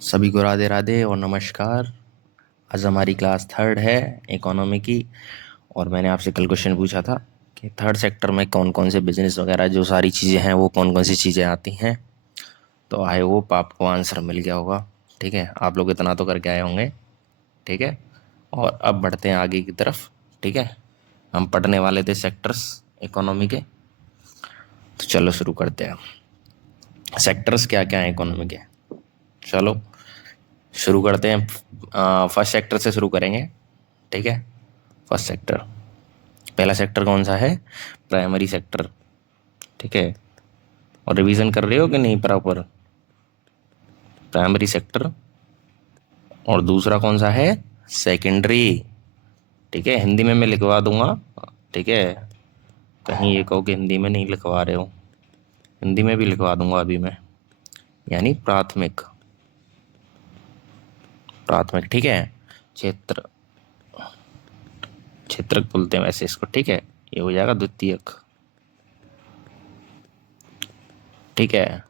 सभी को राधे राधे और नमस्कार। आज हमारी क्लास थर्ड है, इकोनॉमी की। और मैंने आपसे कल क्वेश्चन पूछा था कि थर्ड सेक्टर में कौन कौन से बिजनेस वगैरह जो सारी चीज़ें हैं वो कौन कौन सी चीज़ें आती हैं। तो आई होप आपको आंसर मिल गया होगा। ठीक है, आप लोग इतना तो करके आए होंगे। ठीक है, और अब बढ़ते हैं आगे की तरफ। ठीक है, हम पढ़ने वाले थे सेक्टर्स इकोनॉमी के। तो चलो शुरू करते हैं। सेक्टर्स क्या क्या हैं इकोनॉमी के? चलो शुरू करते हैं। फर्स्ट सेक्टर से शुरू करेंगे। ठीक है, फर्स्ट सेक्टर, पहला सेक्टर कौन सा है? Primary sector. ठीक है, और रिवीजन कर रहे हो कि नहीं प्रॉपर? Primary sector. और दूसरा कौन सा है? सेकेंडरी। ठीक है, हिंदी में मैं लिखवा दूंगा। ठीक है, कहीं ये कहो कि हिंदी में नहीं लिखवा रहे हो, हिंदी में भी लिखवा दूंगा अभी मैं। यानी प्राथमिक, प्राथमिक। ठीक है, क्षेत्र, क्षेत्रक बोलते हैं वैसे इसको। ठीक है, ये हो जाएगा द्वितीयक। ठीक है,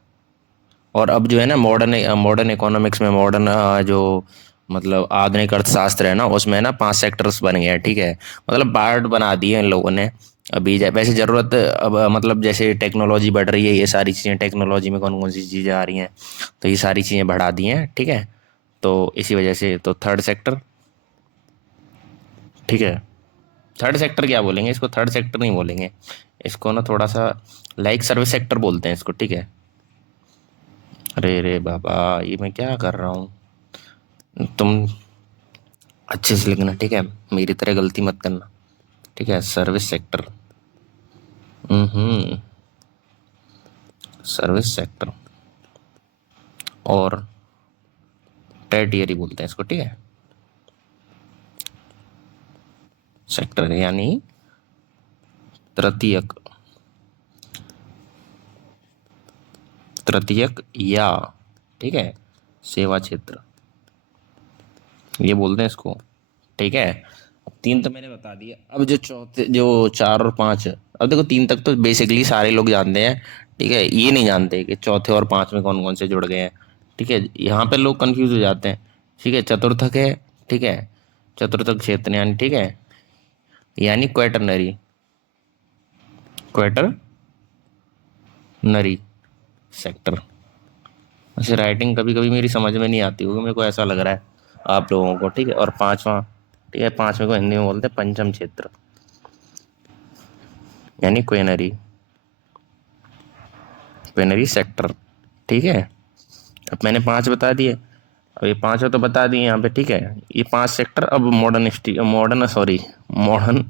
और अब जो है ना मॉडर्न मॉडर्न इकोनॉमिक्स में, मॉडर्न जो मतलब आधुनिक अर्थशास्त्र है ना, उसमें ना 5 सेक्टर्स बन गए हैं। ठीक है, मतलब पार्ट बना दिए इन लोगों ने। अभी वैसे ज़रूरत अब मतलब जैसे टेक्नोलॉजी बढ़ रही है, ये सारी चीज़ें टेक्नोलॉजी में कौन कौन सी चीज़ें आ रही हैं, तो ये सारी चीज़ें बढ़ा दी हैं। ठीक है, तो इसी वजह से तो थर्ड सेक्टर। ठीक है, थर्ड सेक्टर क्या बोलेंगे इसको? थर्ड सेक्टर नहीं बोलेंगे इसको ना, थोड़ा सा लाइक सर्विस सेक्टर बोलते हैं इसको। ठीक है, अरे रे बाबा, ये मैं क्या कर रहा हूँ? तुम अच्छे से लिखना। ठीक है, मेरी तरह गलती मत करना। ठीक है, सर्विस सेक्टर। हम्म, सर्विस सेक्टर और टर्टियरी बोलते हैं इसको। ठीक है, सेक्टर यानी तृतीयक, तृतीयक या ठीक है सेवा क्षेत्र, ये बोलते हैं इसको। ठीक है, अब तीन तो मैंने बता दिया। अब जो चौथे, जो चार और पांच, अब देखो तीन तक तो बेसिकली सारे लोग जानते हैं। ठीक है, ये नहीं जानते कि चौथे और पांच में कौन कौन से जुड़ गए हैं। ठीक है, यहाँ पे लोग कंफ्यूज हो जाते हैं। ठीक है, चतुर्थक है। ठीक है, चतुर्थक क्षेत्र यानी, ठीक है, यानी क्वेटरनरी, क्वेटरनरी सेक्टर। वैसे राइटिंग कभी कभी मेरी समझ में नहीं आती होगी, मेरे को ऐसा लग रहा है आप लोगों को। ठीक है, और पांचवा, ठीक है, पांचवें को हिंदी में बोलते हैं पंचम क्षेत्र, यानी क्वेनरी, क्वेनरी सेक्टर। ठीक है, अब मैंने पांच बता दिए, अब ये पांचों तो बता दिए यहाँ पे। ठीक है, ये 5 सेक्टर अब मॉडर्न सॉरी मॉडर्न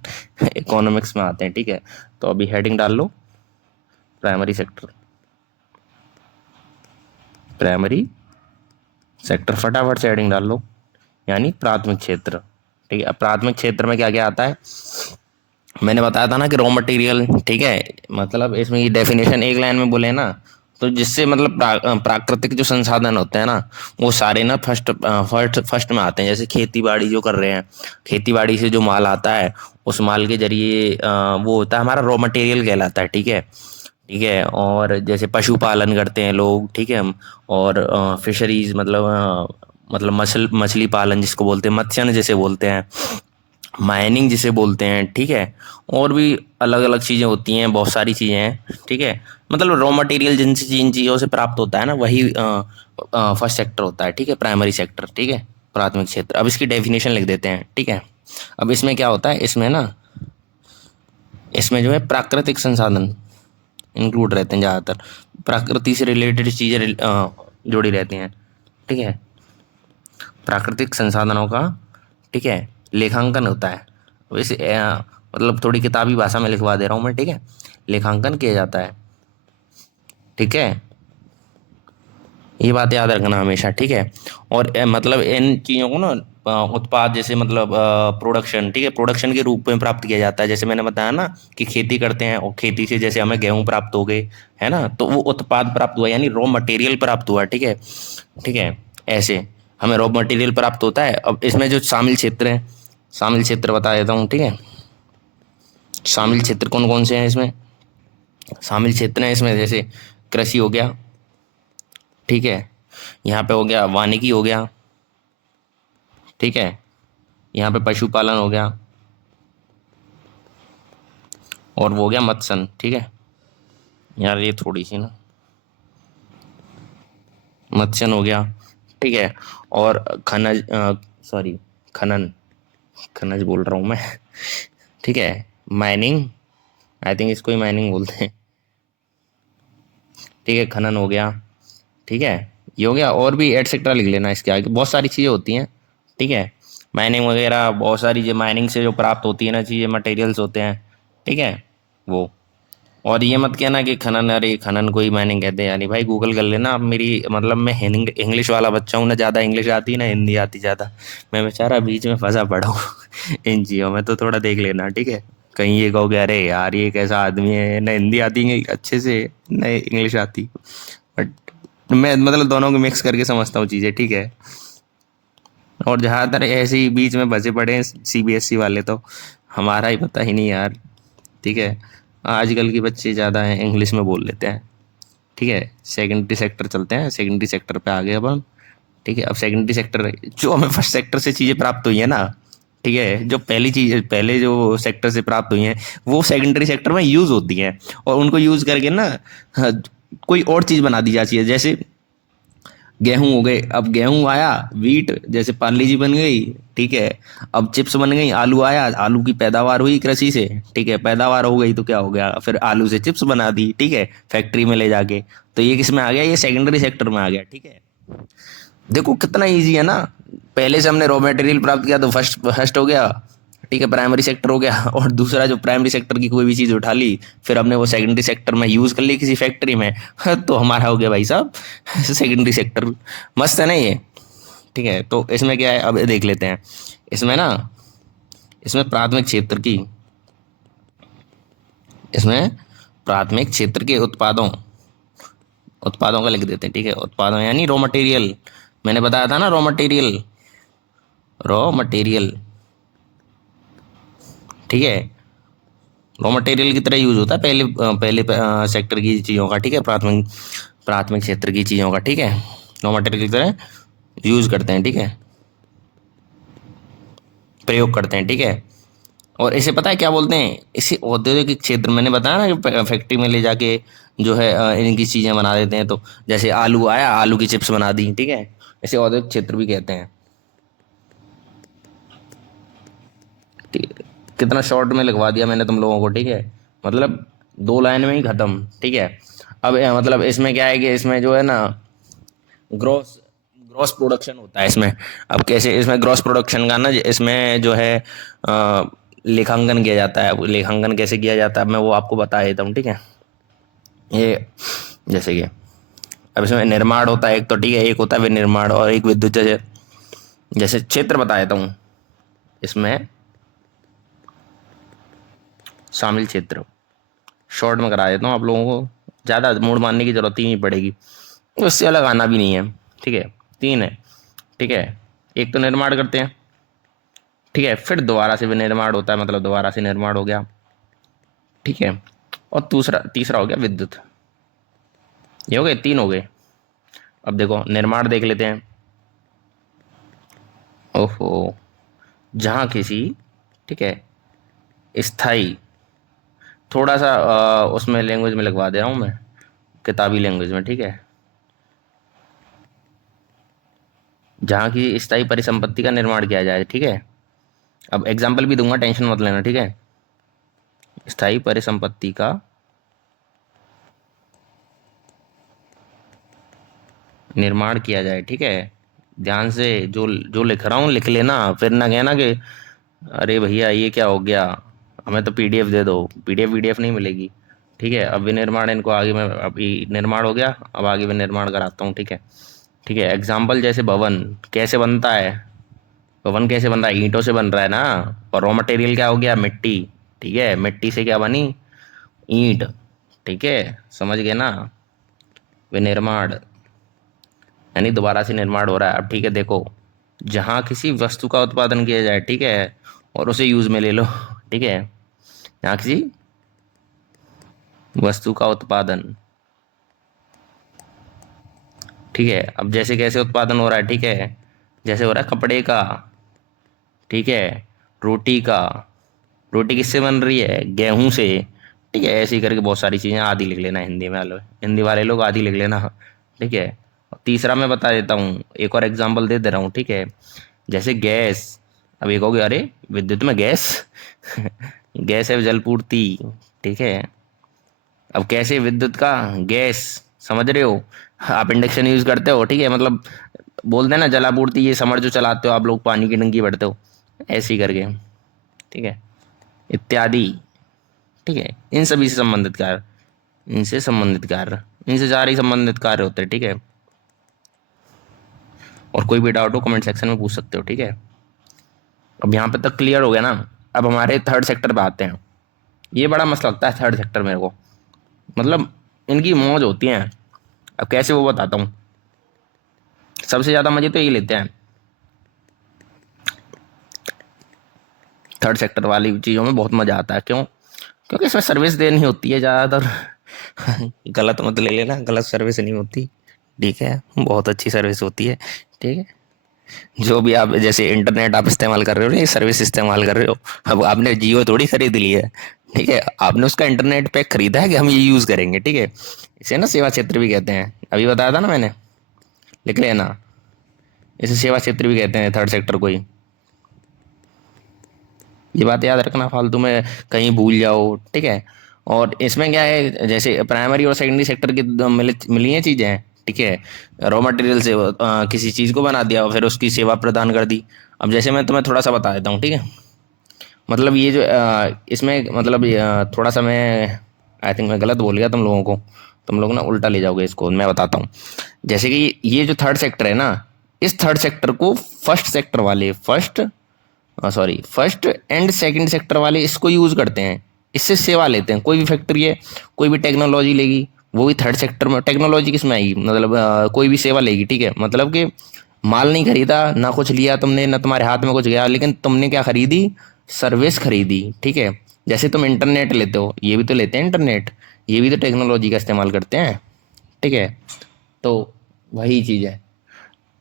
इकोनॉमिक्स में आते हैं। ठीक है, तो अभी हेडिंग डाल लो, प्राइमरी सेक्टर, प्राइमरी सेक्टर, फटाफट से हेडिंग डाल लो, यानी प्राथमिक क्षेत्र। ठीक है, अब प्राथमिक क्षेत्र में क्या क्या आता है? मैंने बताया था ना कि रॉ मटेरियल। ठीक है, मतलब इसमें ये डेफिनेशन एक लाइन में बोले ना, तो जिससे मतलब प्राकृतिक जो संसाधन होते हैं ना, वो सारे ना फर्स्ट में आते हैं। जैसे खेती बाड़ी जो कर रहे हैं, खेती बाड़ी से जो माल आता है, उस माल के जरिए वो होता है हमारा रॉ मटेरियल कहलाता है। ठीक है, ठीक है, और जैसे पशुपालन करते हैं लोग। ठीक है, और फिशरीज मतलब मछली पालन जिसको बोलते हैं, मत्स्यन जिसे बोलते हैं, माइनिंग जिसे बोलते हैं। ठीक है, और भी अलग अलग चीज़ें होती हैं, बहुत सारी चीज़ें हैं। ठीक है, मतलब रॉ मटेरियल जिनसे जिन चीज़ों से प्राप्त होता है ना, वही फर्स्ट सेक्टर होता है। ठीक है, प्राइमरी सेक्टर। ठीक है, प्राथमिक क्षेत्र। अब इसकी डेफिनेशन लिख देते हैं। ठीक है, अब इसमें क्या होता है, इसमें ना, इसमें जो है प्राकृतिक संसाधन इंक्लूड रहते हैं ज़्यादातर, प्रकृति से रिलेटेड चीज़ें जुड़ी रहती हैं। ठीक है, प्राकृतिक संसाधनों का, ठीक है, लेखांकन होता है। वैसे मतलब थोड़ी किताबी भाषा में लिखवा दे रहा हूँ मैं। ठीक है, लेखांकन किया जाता है। ठीक है, ये बात याद रखना हमेशा। ठीक है, और मतलब इन चीज़ों को ना उत्पाद जैसे मतलब प्रोडक्शन, ठीक है, प्रोडक्शन के रूप में प्राप्त किया जाता है। जैसे मैंने बताया ना कि खेती करते हैं, और खेती से जैसे हमें गेहूं प्राप्त हो गए, है ना, तो वो उत्पाद प्राप्त हुआ, यानी रॉ मटेरियल प्राप्त हुआ। ठीक है, ठीक है, ऐसे हमें रॉ मटेरियल प्राप्त होता है। अब इसमें जो शामिल क्षेत्र हैं, शामिल क्षेत्र बता देता हूँ। ठीक है, शामिल क्षेत्र कौन कौन से हैं इसमें? शामिल क्षेत्र हैं इसमें जैसे कृषि हो गया। ठीक है, यहाँ पे हो गया वानिकी हो गया, ठीक है, यहाँ पे पशुपालन हो गया, और वो हो गया मत्स्य, ठीक है। यार ये थोड़ी सी ना, मत्स्य हो गया, ठीक है। और खनज, सॉरी, खनन, खनज बोल रहा हूँ मैं ठीक है। माइनिंग, आई थिंक इसको ही माइनिंग बोलते हैं, ठीक है। खनन हो गया, ठीक है। ये हो गया, और भी एटसेट्रा लिख लेना इसके आगे, बहुत सारी चीज़ें होती हैं, ठीक है। माइनिंग वगैरह बहुत सारी, जो माइनिंग से जो प्राप्त होती है ना चीज़ें, मटेरियल्स होते हैं, ठीक है, वो। और ये मत कहना कि खनन, अरे खनन को ही माइनिंग कहते हैं, यानी भाई गूगल कर लेना। अब मेरी मतलब मैं इंग्लिश वाला बच्चा हूँ ना, ज़्यादा इंग्लिश आती ना हिंदी आती ज़्यादा, मैं बेचारा बीच में फंसा पड़ा हूँ इन चीज़ों में, तो थोड़ा देख लेना, ठीक है। कहीं ये कहोगे अरे यार ये कैसा आदमी है, ना हिंदी आती अच्छे से, ना इंग्लिश आती, बट मैं मतलब दोनों को मिक्स करके समझता हूँ चीज़ें, ठीक है। और ज़्यादातर ऐसे ही बीच में बचे पड़े हैं सीबीएसई वाले, तो हमारा ही पता ही नहीं यार, ठीक है। आजकल के बच्चे ज़्यादा हैं इंग्लिश में बोल लेते हैं, ठीक है। सेकेंडरी सेक्टर चलते हैं, सेकेंडरी सेक्टर पे आ गए अब हम, ठीक है। अब सेकेंडरी सेक्टर, जो हमें फर्स्ट सेक्टर से चीज़ें प्राप्त हुई है ना, ठीक है, जो पहली चीज पहले जो सेक्टर से प्राप्त हुई हैं, वो सेकेंडरी सेक्टर में यूज़ होती हैं, और उनको यूज़ करके ना, हाँ, कोई और चीज़ बना दी जाती है। जैसे गेहूं हो गए, अब गेहूं आया, वीट जैसे पार्ले जी बन गई, ठीक है। अब चिप्स बन गई, आलू आया, आलू की पैदावार हुई कृषि से, ठीक है, पैदावार हो गई तो क्या हो गया, फिर आलू से चिप्स बना दी, ठीक है, फैक्ट्री में ले जाके। तो ये किस में आ गया, ये सेकेंडरी सेक्टर में आ गया, ठीक है। देखो कितना इजी है ना, पहले से हमने रॉ मटेरियल प्राप्त किया तो फर्स्ट फर्स्ट हो गया, ठीक है, प्राइमरी सेक्टर हो गया और दूसरा जो प्राइमरी सेक्टर की कोई भी चीज़ उठा ली, फिर हमने वो सेकेंडरी सेक्टर में यूज़ कर ली किसी फैक्ट्री में तो हमारा हो गया भाई साहब सेकेंडरी सेक्टर। मस्त है ना ये, ठीक है। तो इसमें क्या है, अब देख लेते हैं इसमें ना, इसमें प्राथमिक क्षेत्र की, इसमें प्राथमिक क्षेत्र के उत्पादों, उत्पादों का लिख देते हैं, ठीक है। उत्पादों यानी रॉ मटेरियल, मैंने बताया था ना रॉ मटेरियल, रॉ मटेरियल, ठीक है। रॉ मटेरियल की तरह यूज होता है पहले पहले सेक्टर की चीज़ों का, ठीक है, प्राथमिक प्राथमिक क्षेत्र की चीज़ों का, ठीक है, रॉ मटेरियल की तरह यूज करते हैं, ठीक है, प्रयोग करते हैं, ठीक है। और इसे पता है क्या बोलते हैं, इसे औद्योगिक क्षेत्र, मैंने बताया ना कि फैक्ट्री में ले जाके जो है इनकी चीज़ें बना देते हैं, तो जैसे आलू आया, आलू की चिप्स बना दी, ठीक है, इसे औद्योगिक क्षेत्र भी कहते हैं, ठीक है। कितना शॉर्ट में लिखवा दिया मैंने तुम लोगों को, ठीक है, मतलब 2 लाइन में ही खत्म, ठीक है। अब मतलब इसमें क्या है कि इसमें जो है ना, ग्रॉस ग्रॉस प्रोडक्शन होता है इसमें। अब कैसे इसमें ग्रॉस प्रोडक्शन का ना, इसमें जो है लेखांकन किया जाता है। अब लेखांकन कैसे किया जाता है मैं वो आपको बता देता हूँ, ठीक है। ये जैसे कि अब इसमें निर्माण होता है एक तो, ठीक है, एक होता है विनिर्माण और एक विद्युत, जैसे क्षेत्र बता देता हूँ इसमें, शामिल क्षेत्र, शॉर्ट में करा देता हूँ आप लोगों को, ज़्यादा मूड मानने की जरूरत ही नहीं पड़ेगी, तो इससे अलग आना भी नहीं है, ठीक है। 3 है, ठीक है। एक तो निर्माण करते हैं, ठीक है, फिर दोबारा से विनिर्माण होता है, मतलब दोबारा से निर्माण हो गया, ठीक है। और दूसरा तीसरा हो गया विद्युत। ये हो गए 3 हो गए। अब देखो निर्माण देख लेते हैं। ओहो, जहाँ किसी, ठीक है, स्थाई, थोड़ा सा उसमें लैंग्वेज में लिखवा दे रहा हूँ मैं, किताबी लैंग्वेज में, ठीक है। जहाँ की स्थायी परिसंपत्ति का निर्माण किया जाए, ठीक है। अब एग्जाम्पल भी दूंगा, टेंशन मत लेना, ठीक है। स्थायी परिसंपत्ति का निर्माण किया जाए, ठीक है। ध्यान से जो जो लिख रहा हूँ लिख लेना, फिर ना कहना कि अरे भैया ये क्या हो गया, हमें तो पीडीएफ दे दो, पीडीएफ वीडीएफ नहीं मिलेगी, ठीक है। अब विनिर्माण, इनको आगे मैं, अभी निर्माण हो गया, अब आगे विनिर्माण कराता हूँ, ठीक है। ठीक है, एग्जाम्पल जैसे भवन कैसे बनता है, भवन कैसे बन रहा है, ईंटों से बन रहा है ना, और रॉ मटेरियल क्या हो गया, मिट्टी, ठीक है, मिट्टी से क्या बनी, ईंट, ठीक है, समझ गए ना। विनिर्माण यानी दोबारा से निर्माण हो रहा है। अब ठीक है देखो, जहाँ किसी वस्तु का उत्पादन किया जाए, ठीक है, और उसे यूज में ले लो, ठीक है, जहाँ किसी वस्तु का उत्पादन ठीक है, अब जैसे कैसे उत्पादन हो रहा है, ठीक है, जैसे हो रहा है कपड़े का, ठीक है, रोटी का, रोटी किससे बन रही है, गेहूं से, ठीक है, ऐसे ही करके बहुत सारी चीजें, आदि लिख लेना हिंदी में, वाले हिंदी वाले लोग आदि लिख लेना, ठीक है। और तीसरा मैं बता देता हूँ, एक और एग्जांपल दे दे रहा हूँ, ठीक है, जैसे गैस। अब एक हो गया, अरे विद्युत में गैस गैस है जलपूर्ति, ठीक है। अब कैसे विद्युत का, गैस, समझ रहे हो, आप इंडक्शन यूज करते हो, ठीक है, मतलब बोलते हैं ना जलापूर्ति, ये समर जो चलाते हो आप लोग, पानी की टंकी भरते हो, ऐसे ही करके, ठीक है, इत्यादि, ठीक है, इन सभी से संबंधित कार्य, इनसे संबंधित कार्य, इनसे चार ही संबंधित कार्य होते हैं, ठीक है। और कोई भी डाउट हो कमेंट सेक्शन में पूछ सकते हो, ठीक है। अब यहाँ पे तक क्लियर हो गया ना। अब हमारे थर्ड सेक्टर पे आते हैं। ये बड़ा मस्त लगता है थर्ड सेक्टर मेरे को, मतलब इनकी मौज होती है। अब कैसे वो बताता हूँ। सबसे ज़्यादा मजे तो यही लेते हैं थर्ड सेक्टर वाली चीज़ों में, बहुत मज़ा आता है। क्यों? क्योंकि इसमें सर्विस देनी होती है ज़्यादातर गलत मत ले लेना, गलत सर्विस नहीं होती, ठीक है, बहुत अच्छी सर्विस होती है, ठीक है। जो भी आप जैसे इंटरनेट आप इस्तेमाल कर रहे हो, ये सर्विस इस्तेमाल कर रहे हो, अब आपने जियो थोड़ी खरीद ली है, ठीक है, आपने उसका इंटरनेट पैक खरीदा है कि हम ये यूज़ करेंगे, ठीक है। इसे ना सेवा क्षेत्र भी कहते हैं, अभी बताया था ना मैंने, लिख लेना, इसे सेवा क्षेत्र भी कहते हैं थर्ड सेक्टर को ही। ये बात याद रखना, फालतू में कहीं भूल जाओ, ठीक है। और इसमें क्या है, जैसे प्राइमरी और सेकेंडरी सेक्टर की मिली हैं चीज़ें, ठीक है, रॉ मटेरियल से किसी चीज़ को बना दिया और फिर उसकी सेवा प्रदान कर दी। अब जैसे मैं तुम्हें थोड़ा सा बता देता हूँ, ठीक है, मतलब ये जो इसमें मतलब थोड़ा सा मैं आई थिंक मैं गलत बोल गया तुम लोगों को, तुम लोग ना उल्टा ले जाओगे इसको, मैं बताता हूँ। जैसे कि ये जो थर्ड सेक्टर है ना, इस थर्ड सेक्टर को फर्स्ट सेक्टर वाले, फर्स्ट एंड सेकंड सेक्टर वाले इसको यूज करते हैं, इससे सेवा लेते हैं। कोई भी फैक्ट्री है, कोई भी टेक्नोलॉजी लेगी, वो भी थर्ड सेक्टर में, टेक्नोलॉजी किस में आएगी, मतलब कोई भी सेवा लेगी, ठीक है, मतलब कि माल नहीं खरीदा ना कुछ लिया तुमने, ना तुम्हारे हाथ में कुछ गया, लेकिन तुमने क्या खरीदी, सर्विस खरीदी, ठीक है। जैसे तुम इंटरनेट लेते हो, ये भी तो लेते हैं इंटरनेट, ये भी तो टेक्नोलॉजी का इस्तेमाल करते हैं, ठीक है। तो वही चीज़ है,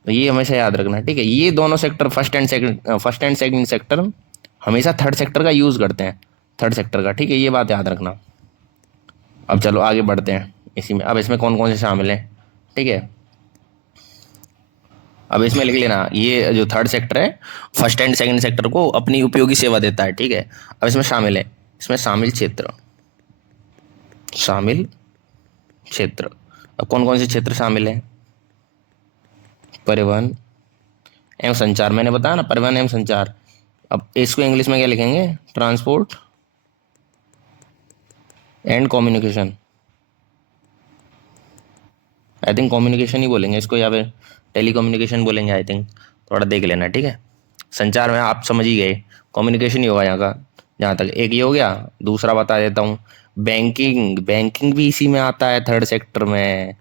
तो ये हमेशा याद रखना, ठीक है। ये दोनों sector, first and second sector हमेशा थर्ड सेक्टर का यूज़ करते हैं, थर्ड सेक्टर का, ठीक है, ये बात याद रखना। अब चलो आगे बढ़ते हैं इसी में। अब इसमें कौन कौन से शामिल हैं, ठीक है, अब इसमें लिख लेना, ये जो थर्ड सेक्टर है फर्स्ट एंड सेकंड सेक्टर को अपनी उपयोगी सेवा देता है, ठीक है। अब इसमें शामिल है, इसमें शामिल क्षेत्र, शामिल क्षेत्र, अब कौन कौन से क्षेत्र शामिल है, परिवहन एवं संचार, मैंने बताया ना, परिवहन एवं संचार। अब इसको इंग्लिश में क्या लिखेंगे, transport and communication, I think communication ही बोलेंगे इसको, या फिर टेली कम्युनिकेशन बोलेंगे, आई थिंक, थोड़ा देख लेना, ठीक है। संचार में आप समझ ही गए, कम्युनिकेशन ही होगा यहाँ का, जहाँ तक एक ये हो गया। दूसरा बता देता हूँ, बैंकिंग, बैंकिंग भी इसी में आता है थर्ड सेक्टर में,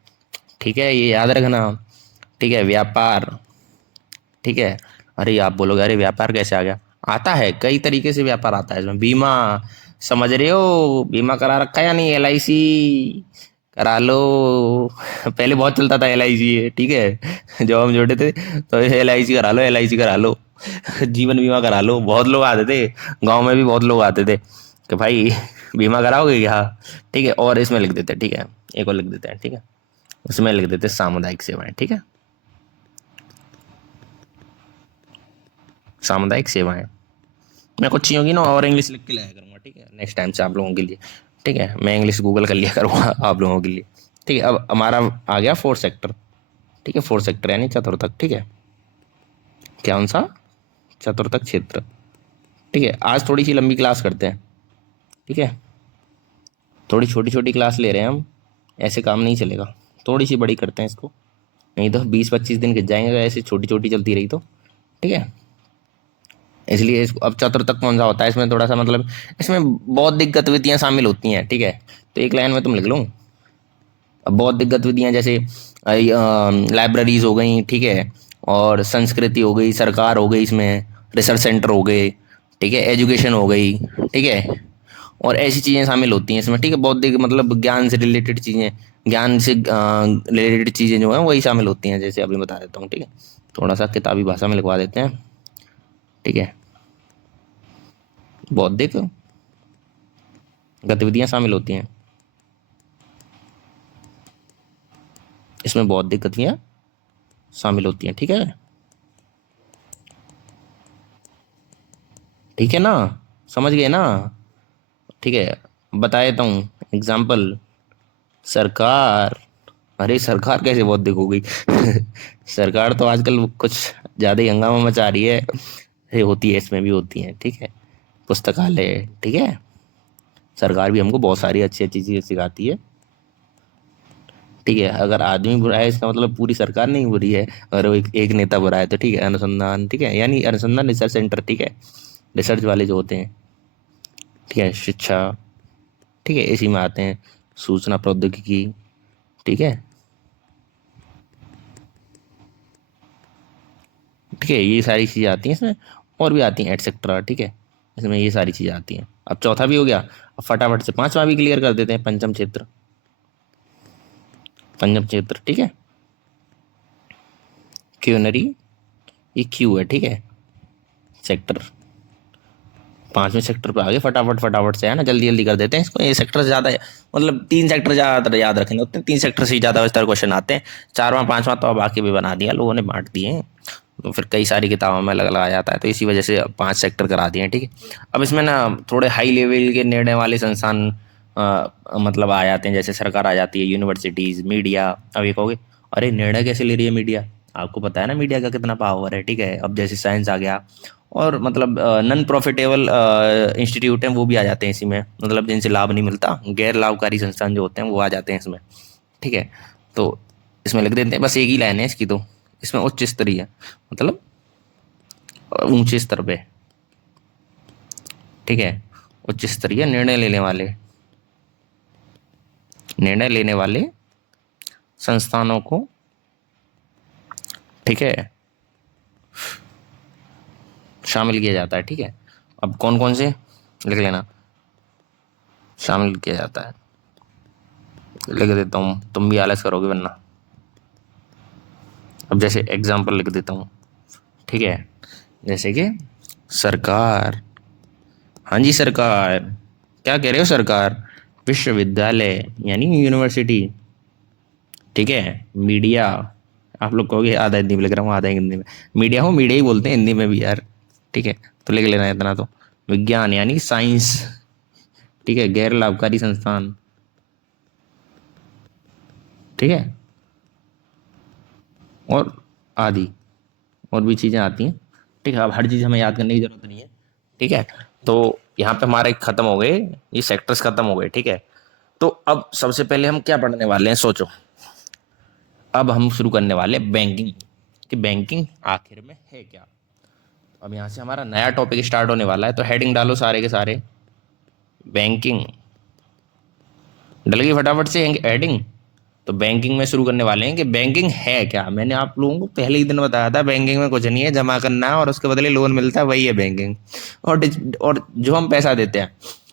ठीक है, ये याद रखना, ठीक है। व्यापार, ठीक है, अरे आप बोलोगे अरे व्यापार कैसे आ गया, आता है कई तरीके से व्यापार आता है इसमें। बीमा, समझ रहे हो, बीमा करा रखा है या नहीं, LIC करा लो पहले बहुत चलता था LIC, ठीक है जब हम छोटे थे तो LIC करा लो, LIC करा लो जीवन बीमा करा लो, बहुत लोग आते थे, गांव में भी बहुत लोग आते थे कि भाई बीमा कराओगे क्या, ठीक है। और इसमें लिख देते हैं, ठीक है, एक और लिख देते हैं, ठीक है, उसमें लिख देते हैं सामुदायिक सेवाएं, ठीक है, सामुदायिक सेवाएं। मैं कुछ चीज़ों की ना और इंग्लिश लिख के लाया करूँगा, ठीक है, नेक्स्ट टाइम से आप लोगों के लिए, ठीक है, मैं इंग्लिश गूगल कर लिया करूँगा आप लोगों के लिए, ठीक है। अब हमारा आ गया फोर्थ सेक्टर, ठीक है, फोर्थ सेक्टर यानी चतुर्थक, ठीक है, कौन सा, चतुर्थक क्षेत्र, ठीक है। आज थोड़ी सी लंबी क्लास करते हैं, ठीक है, थोड़ी छोटी छोटी क्लास ले रहे हैं हम, ऐसे काम नहीं चलेगा, थोड़ी सी बड़ी करते हैं इसको, नहीं तो 20-25 दिन खिंच जाएंगे अगर ऐसे छोटी छोटी चलती रही तो, ठीक है। इसलिए अब चतुर्थक कौन सा होता है, इसमें थोड़ा सा मतलब इसमें बौद्धिक गतिविधियां शामिल होती हैं, ठीक है, तो एक लाइन में तुम लिख लो। अब बौद्धिक गतिविधियां जैसे लाइब्रेरीज हो गई, ठीक है, और संस्कृति हो गई, सरकार हो गई, इसमें रिसर्च सेंटर हो गए, ठीक है, एजुकेशन हो गई, ठीक है, और ऐसी चीजें शामिल होती हैं इसमें, ठीक है। बौद्धिक मतलब ज्ञान से रिलेटेड चीजें, ज्ञान से रिलेटेड चीजें जो हैं वही शामिल होती हैं, जैसे अभी बता देता हूँ, ठीक है। थोड़ा सा किताबी भाषा में लिखवा देते हैं, ठीक है। बौद्धिक गतिविधियां शामिल होती हैं इसमें, बौद्धिक गतिविधियां शामिल होती हैं, ठीक है। ठीक है ना, समझ गए ना, ठीक है। बता देता हूँ एग्जाम्पल। सरकार, अरे सरकार कैसे बौद्धिक हो गई सरकार तो आजकल कुछ ज्यादा ही हंगामा मचा रही है, ये होती है, इसमें भी होती है, ठीक है। पुस्तकालय, ठीक है। सरकार भी हमको बहुत सारी अच्छी अच्छी चीजें सिखाती है, ठीक है। अगर आदमी बुरा है इसका मतलब पूरी सरकार नहीं बुरी है, अगर वो एक नेता बुरा है तो ठीक है। अनुसंधान, ठीक है, यानी अनुसंधान रिसर्च सेंटर, ठीक है, रिसर्च वाले जो होते हैं, ठीक है। शिक्षा, ठीक है, इसी में आते हैं। सूचना प्रौद्योगिकी, ठीक है, ठीक है, ये सारी चीजें आती हैं इसमें, और भी आती हैं एटसेट्रा, ठीक है। इसमें ये सारी चीजें आती हैं। अब चौथा भी हो गया, अब फटाफट से पांचवा भी क्लियर कर देते हैं। पंचम क्षेत्र, पंचम क्षेत्र, ठीक है। क्यूनरी, ये क्यू है, ठीक है, सेक्टर। पांचवें सेक्टर पे आ गए, फटाफट फटाफट से, है ना, जल्दी जल्दी कर देते हैं इसको। ये सेक्टर ज्यादा है, मतलब तीन सेक्टर ज्यादा याद रखेंगे उतने, तीन सेक्टर से ही ज्यादा विस्तार क्वेश्चन आते हैं। चारवां पांचवां तो अब बाकी भी बना दिया लोगों ने, बांट दिए हैं, तो फिर कई सारी किताबों में अलग लगाया जाता है, तो इसी वजह से अब पांच सेक्टर करा दिए हैं, ठीक है। अब इसमें ना थोड़े हाई लेवल के निर्णय वाले संस्थान मतलब आ जाते हैं, जैसे सरकार आ जाती है, यूनिवर्सिटीज, मीडिया। अब ये कहोगे अरे निर्णय कैसे ले रही है मीडिया, आपको पता है ना मीडिया का कितना पावर है, ठीक है। अब जैसे साइंस आ गया, और मतलब नॉन प्रॉफिटेबल इंस्टीट्यूट हैं वो भी आ जाते हैं इसी में, मतलब जिनसे लाभ नहीं मिलता, गैर लाभकारी संस्थान जो होते हैं वो आ जाते हैं इसमें, ठीक है। तो इसमें लिख देते हैं, बस एक ही लाइन है इसकी, तो इसमें उच्च स्तरीय मतलब ऊंचे स्तर पे, ठीक है, उच्च स्तरीय निर्णय लेने वाले संस्थानों को, ठीक है, शामिल किया जाता है, ठीक है। अब कौन कौन से लिख लेना, शामिल किया जाता है, लिख देता हूँ, तुम भी आलस करोगे वरना। अब जैसे एग्जाम्पल लिख देता हूँ, ठीक है, जैसे कि सरकार, हाँ जी सरकार, क्या कह रहे हो सरकार, विश्वविद्यालय यानी यूनिवर्सिटी, ठीक है। मीडिया, आप लोग कहोगे आधा हिंदी में लिख रहा हूँ आधा हिंदी में, मीडिया हो, मीडिया ही बोलते हैं हिंदी में भी यार, ठीक है, तो लिख लेना है इतना तो। विज्ञान यानी साइंस, ठीक है, गैर लाभकारी संस्थान, ठीक है, और आदि और भी चीज़ें आती हैं, ठीक है। अब हर चीज़ हमें याद करने की जरूरत नहीं है, ठीक है। तो यहाँ पे हमारे खत्म हो गए, ये सेक्टर्स खत्म हो गए, ठीक है। तो अब सबसे पहले हम क्या पढ़ने वाले हैं सोचो। अब हम शुरू करने वाले हैं बैंकिंग, कि बैंकिंग आखिर में है क्या। अब यहाँ से हमारा नया टॉपिक स्टार्ट होने वाला है, तो हेडिंग डालो सारे के सारे, बैंकिंग, डल गई फटाफट से हेडिंग। तो बैंकिंग में शुरू करने वाले हैं कि बैंकिंग है क्या। मैंने आप लोगों को पहले ही दिन बताया था बैंकिंग में कुछ नहीं है, जमा करना है और उसके बदले लोन मिलता है, वही है बैंकिंग। और जो हम पैसा देते हैं,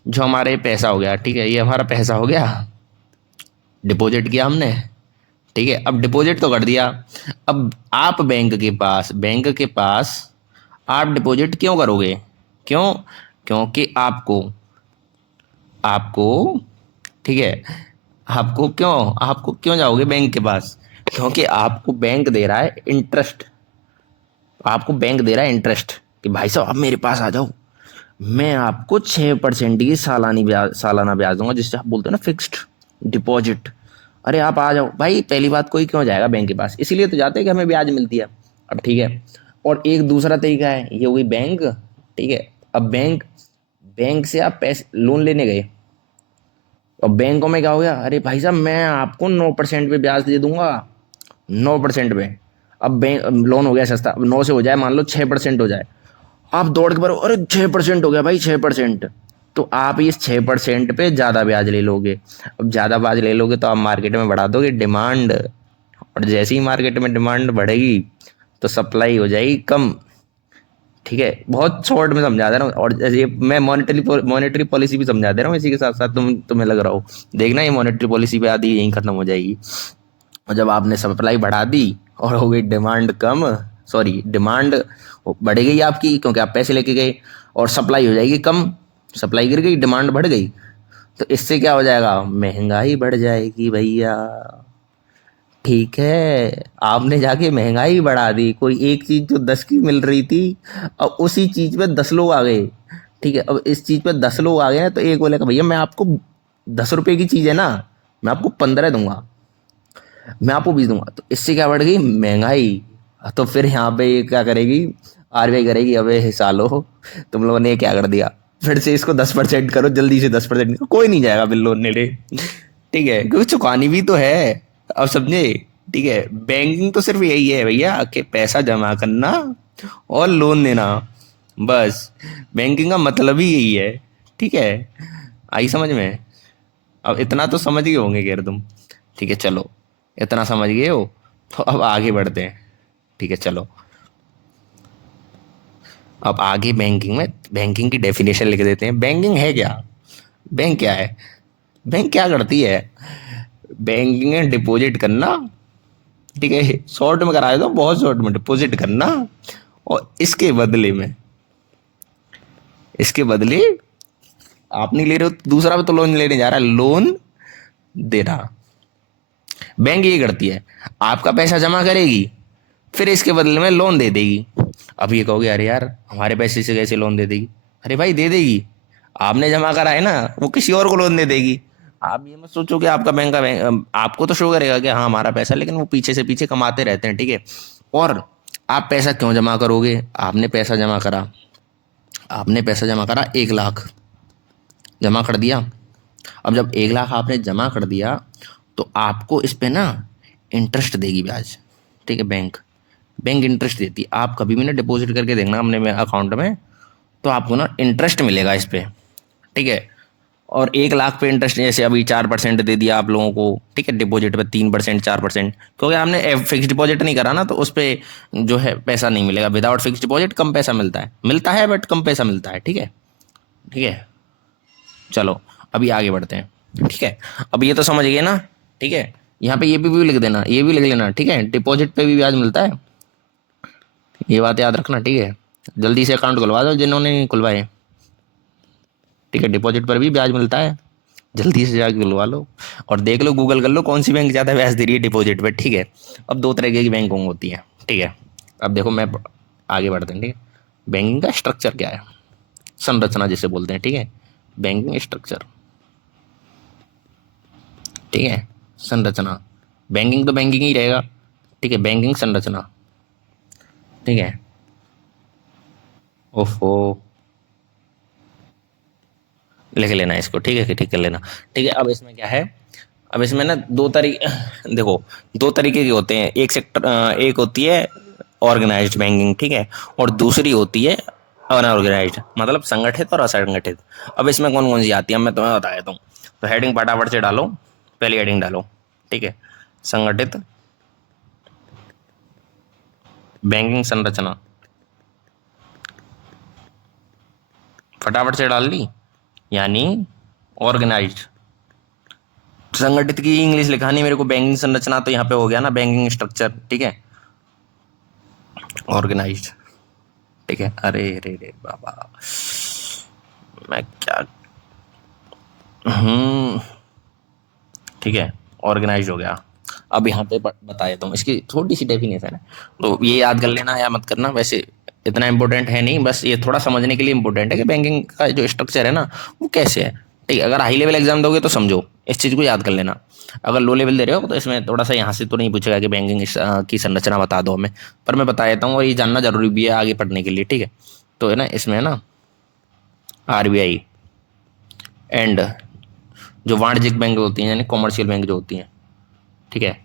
जो हमारे पैसा हो गया, ठीक है, ये हमारा पैसा हो गया, डिपॉजिट किया हमने, ठीक है। अब डिपॉजिट तो कर दिया, अब आप बैंक के पास आप डिपॉजिट क्यों करोगे, क्यों, क्योंकि आपको आपको ठीक है, आपको क्यों जाओगे बैंक के पास, क्योंकि आपको बैंक दे रहा है इंटरेस्ट, आपको बैंक दे रहा है इंटरेस्ट, कि भाई साहब आप मेरे पास आ जाओ, मैं आपको 6% की सालाना ब्याज दूंगा, जिससे आप बोलते हो ना फिक्स्ड डिपॉजिट। अरे आप आ जाओ भाई, पहली बात कोई क्यों जाएगा बैंक के पास, इसीलिए तो जाते हैं कि हमें ब्याज मिलती है। अब ठीक है, और एक दूसरा तरीका है, ये हो गई बैंक, ठीक है। अब बैंक बैंक से आप पैसे लोन लेने गए, और बैंकों में क्या हो गया, अरे भाई साहब मैं आपको 9% पे ब्याज दे दूंगा, 9% पे। अब बैंक लोन हो गया सस्ता, अब 9 से हो जाए, मान लो 6% हो जाए, आप दौड़ के भरो, अरे 6% हो गया भाई, 6%। तो आप इस 6% पे ज़्यादा ब्याज ले लोगे। अब ज़्यादा ब्याज ले लोगे तो आप मार्केट में बढ़ा दोगे डिमांड, और जैसे ही मार्केट में डिमांड बढ़ेगी तो सप्लाई हो जाएगी कम, ठीक है, बहुत शॉर्ट में समझा दे रहा हूँ, और जैसे ये मैं मॉनेटरी पॉलिसी भी समझा दे रहा हूँ इसी के साथ साथ, तुम्हें लग रहा हो, देखना ये मॉनेटरी पॉलिसी पे आती यहीं खत्म हो जाएगी। और जब आपने सप्लाई बढ़ा दी और हो गई डिमांड कम, सॉरी डिमांड बढ़ गई आपकी क्योंकि आप पैसे लेके गए, और सप्लाई हो जाएगी कम, सप्लाई गिर गई डिमांड बढ़ गई, तो इससे क्या हो जाएगा, महंगाई बढ़ जाएगी भैया। ठीक है, आपने जाके महंगाई बढ़ा दी, कोई एक चीज जो 10 की मिल रही थी, अब उसी चीज पे 10 लोग आ गए। ठीक है, अब इस चीज पे 10 लोग आ गए ना, तो एक बोलेगा भैया मैं आपको 10 रुपए की चीज है ना, मैं आपको 15 दूंगा, मैं आपको 20 दूंगा, तो इससे क्या बढ़ गई, महंगाई। तो फिर यहाँ पे ये क्या करेगी, आरबीआई करेगी, अबे हे सालो तुम लोगों ने ये क्या कर दिया, फिर से इसको 10% करो, जल्दी से 10%, कोई नहीं जाएगा बिल लोन ले। ठीक है, क्योंकि चुकानी भी तो है, अब समझे। ठीक है, बैंकिंग तो सिर्फ यही है भैया कि पैसा जमा करना और लोन देना, बस बैंकिंग का मतलब ही यही है। ठीक है, आई समझ में। अब इतना तो समझ गए होंगे खैर तुम। ठीक है चलो, इतना समझ गए हो, तो अब आगे बढ़ते हैं। ठीक है चलो, अब आगे बैंकिंग में, बैंकिंग की डेफिनेशन लिख देते हैं, बैंकिंग है क्या, बैंक क्या है, बैंक क्या करती है। बैंकिंग है डिपॉजिट करना, ठीक है, शॉर्ट में करा देता हूँ, बहुत शॉर्ट में, डिपॉजिट करना, और इसके बदले आप नहीं ले रहे हो, दूसरा भी तो लोन लेने जा रहा है, लोन देना। बैंक ये करती है, आपका पैसा जमा करेगी, फिर इसके बदले में लोन दे देगी। अब ये कहोगे अरे यार हमारे पैसे से कैसे लोन दे देगी, अरे भाई दे देगी, आपने जमा करा है ना, वो किसी और को लोन दे देगी। आप ये मत सोचो कि आपका बैंक का बैंक आपको तो शो करेगा कि हाँ हमारा पैसा, लेकिन वो पीछे से पीछे कमाते रहते हैं। ठीक है, और आप पैसा क्यों जमा करोगे, आपने पैसा जमा करा 1 लाख, जमा कर दिया। अब जब 1 लाख आपने जमा कर दिया, तो आपको इस पे ना इंटरेस्ट देगी ब्याज। ठीक है, बैंक बैंक इंटरेस्ट देती है, आप कभी भी ना डिपॉजिट करके देखना अपने में अकाउंट में, तो आपको ना इंटरेस्ट मिलेगा इस पे। ठीक है, और 1 लाख पे इंटरेस्ट जैसे अभी 4% दे दिया आप लोगों को, ठीक है, डिपॉजिट पे 3% 4%, क्योंकि आपने फिक्स डिपॉजिट नहीं करा ना, तो उस पे जो है पैसा नहीं मिलेगा, विदाउट फिक्स डिपॉजिट कम पैसा मिलता है बट कम पैसा मिलता है। ठीक है, ठीक है चलो, अभी आगे बढ़ते हैं। ठीक है, अब ये तो समझ गए ना। ठीक है, यहाँ पे ये भी लिख देना, ये भी लिख लेना, ठीक है, डिपॉजिट पे भी ब्याज मिलता है, ये बात याद रखना। ठीक है, जल्दी से अकाउंट खुलवा दो जिन्होंने नहीं खुलवाए। ठीक है, डिपॉजिट पर भी ब्याज मिलता है, जल्दी से जाके खुलवा लो, और देख लो, गूगल कर लो कौन सी बैंक ज़्यादा ब्याज दे रही है डिपॉजिट पे। ठीक है, अब दो तरह की बैंकों होती है। ठीक है, अब देखो मैं आगे बढ़ते हैं। ठीक है, बैंकिंग का स्ट्रक्चर क्या है, संरचना जिसे बोलते हैं। ठीक है, बैंकिंग स्ट्रक्चर, ठीक है, संरचना, बैंकिंग तो बैंकिंग ही रहेगा। ठीक है, बैंकिंग संरचना। ठीक है, ओफो, लिख लेना इसको, ठीक है, कि ठीक कर लेना। ठीक है, अब इसमें क्या है, अब इसमें ना दो तरीके देखो, दो तरीके के होते हैं, एक होती है ऑर्गेनाइज्ड बैंकिंग, ठीक है, और दूसरी होती है अनऑर्गेनाइज्ड, मतलब संगठित और असंगठित। अब इसमें कौन कौन सी आती है मैं तुम्हें बता देता हूँ, तो हेडिंग फटाफट से डालो, पहली हेडिंग डालो। ठीक है, संगठित बैंकिंग संरचना, फटाफट से डाल दी, यानी ऑर्गेनाइज्ड। संगठित की इंग्लिश लिखानी मेरे को, बैंकिंग संरचना तो यहाँ पे हो गया ना बैंकिंग स्ट्रक्चर। ठीक है, ऑर्गेनाइज्ड। ठीक है, अरे रे रे बाबा, मैं क्या, हम्म, ठीक है, ऑर्गेनाइज हो गया। अब यहाँ पे बता देता हूँ इसकी थोड़ी सी डेफिनेशन है, तो ये याद कर लेना या मत करना, वैसे इतना इंपॉर्टेंट है नहीं, बस ये थोड़ा समझने के लिए इंपॉर्टेंट है कि बैंकिंग का जो स्ट्रक्चर है ना वो कैसे है। ठीक है, अगर हाई लेवल एग्जाम दोगे तो समझो, इस चीज़ को याद कर लेना। अगर लो लेवल दे रहे हो तो इसमें थोड़ा सा यहाँ से तो नहीं पूछेगा कि बैंकिंग की संरचना बता दो हमें, पर मैं बता देता हूँ, और ये जानना जरूरी भी है आगे पढ़ने के लिए। ठीक है, तो है ना, इसमें है ना आरबीआई एंड जो वाणिज्यिक बैंक होती हैं, यानी कॉमर्शियल बैंक जो होती हैं, ठीक है,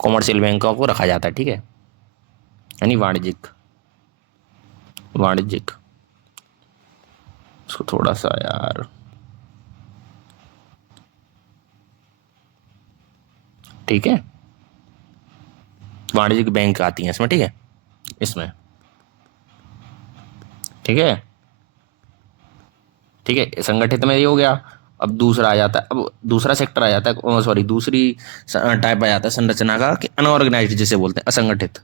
कॉमर्शियल बैंकों को रखा जाता है। ठीक है, यानी वाणिज्यिक, वाणिज्यिक, उसको थोड़ा सा यार, ठीक है, वाणिज्यिक बैंक आती हैं इसमें। ठीक है, इसमें ठीक है। ठीक है, संगठित में ये हो गया। अब दूसरा आ जाता है, अब दूसरा सेक्टर आ जाता है, सॉरी दूसरी टाइप आ जाता है संरचना का कि अनऑर्गेनाइज्ड, जिसे बोलते हैं असंगठित।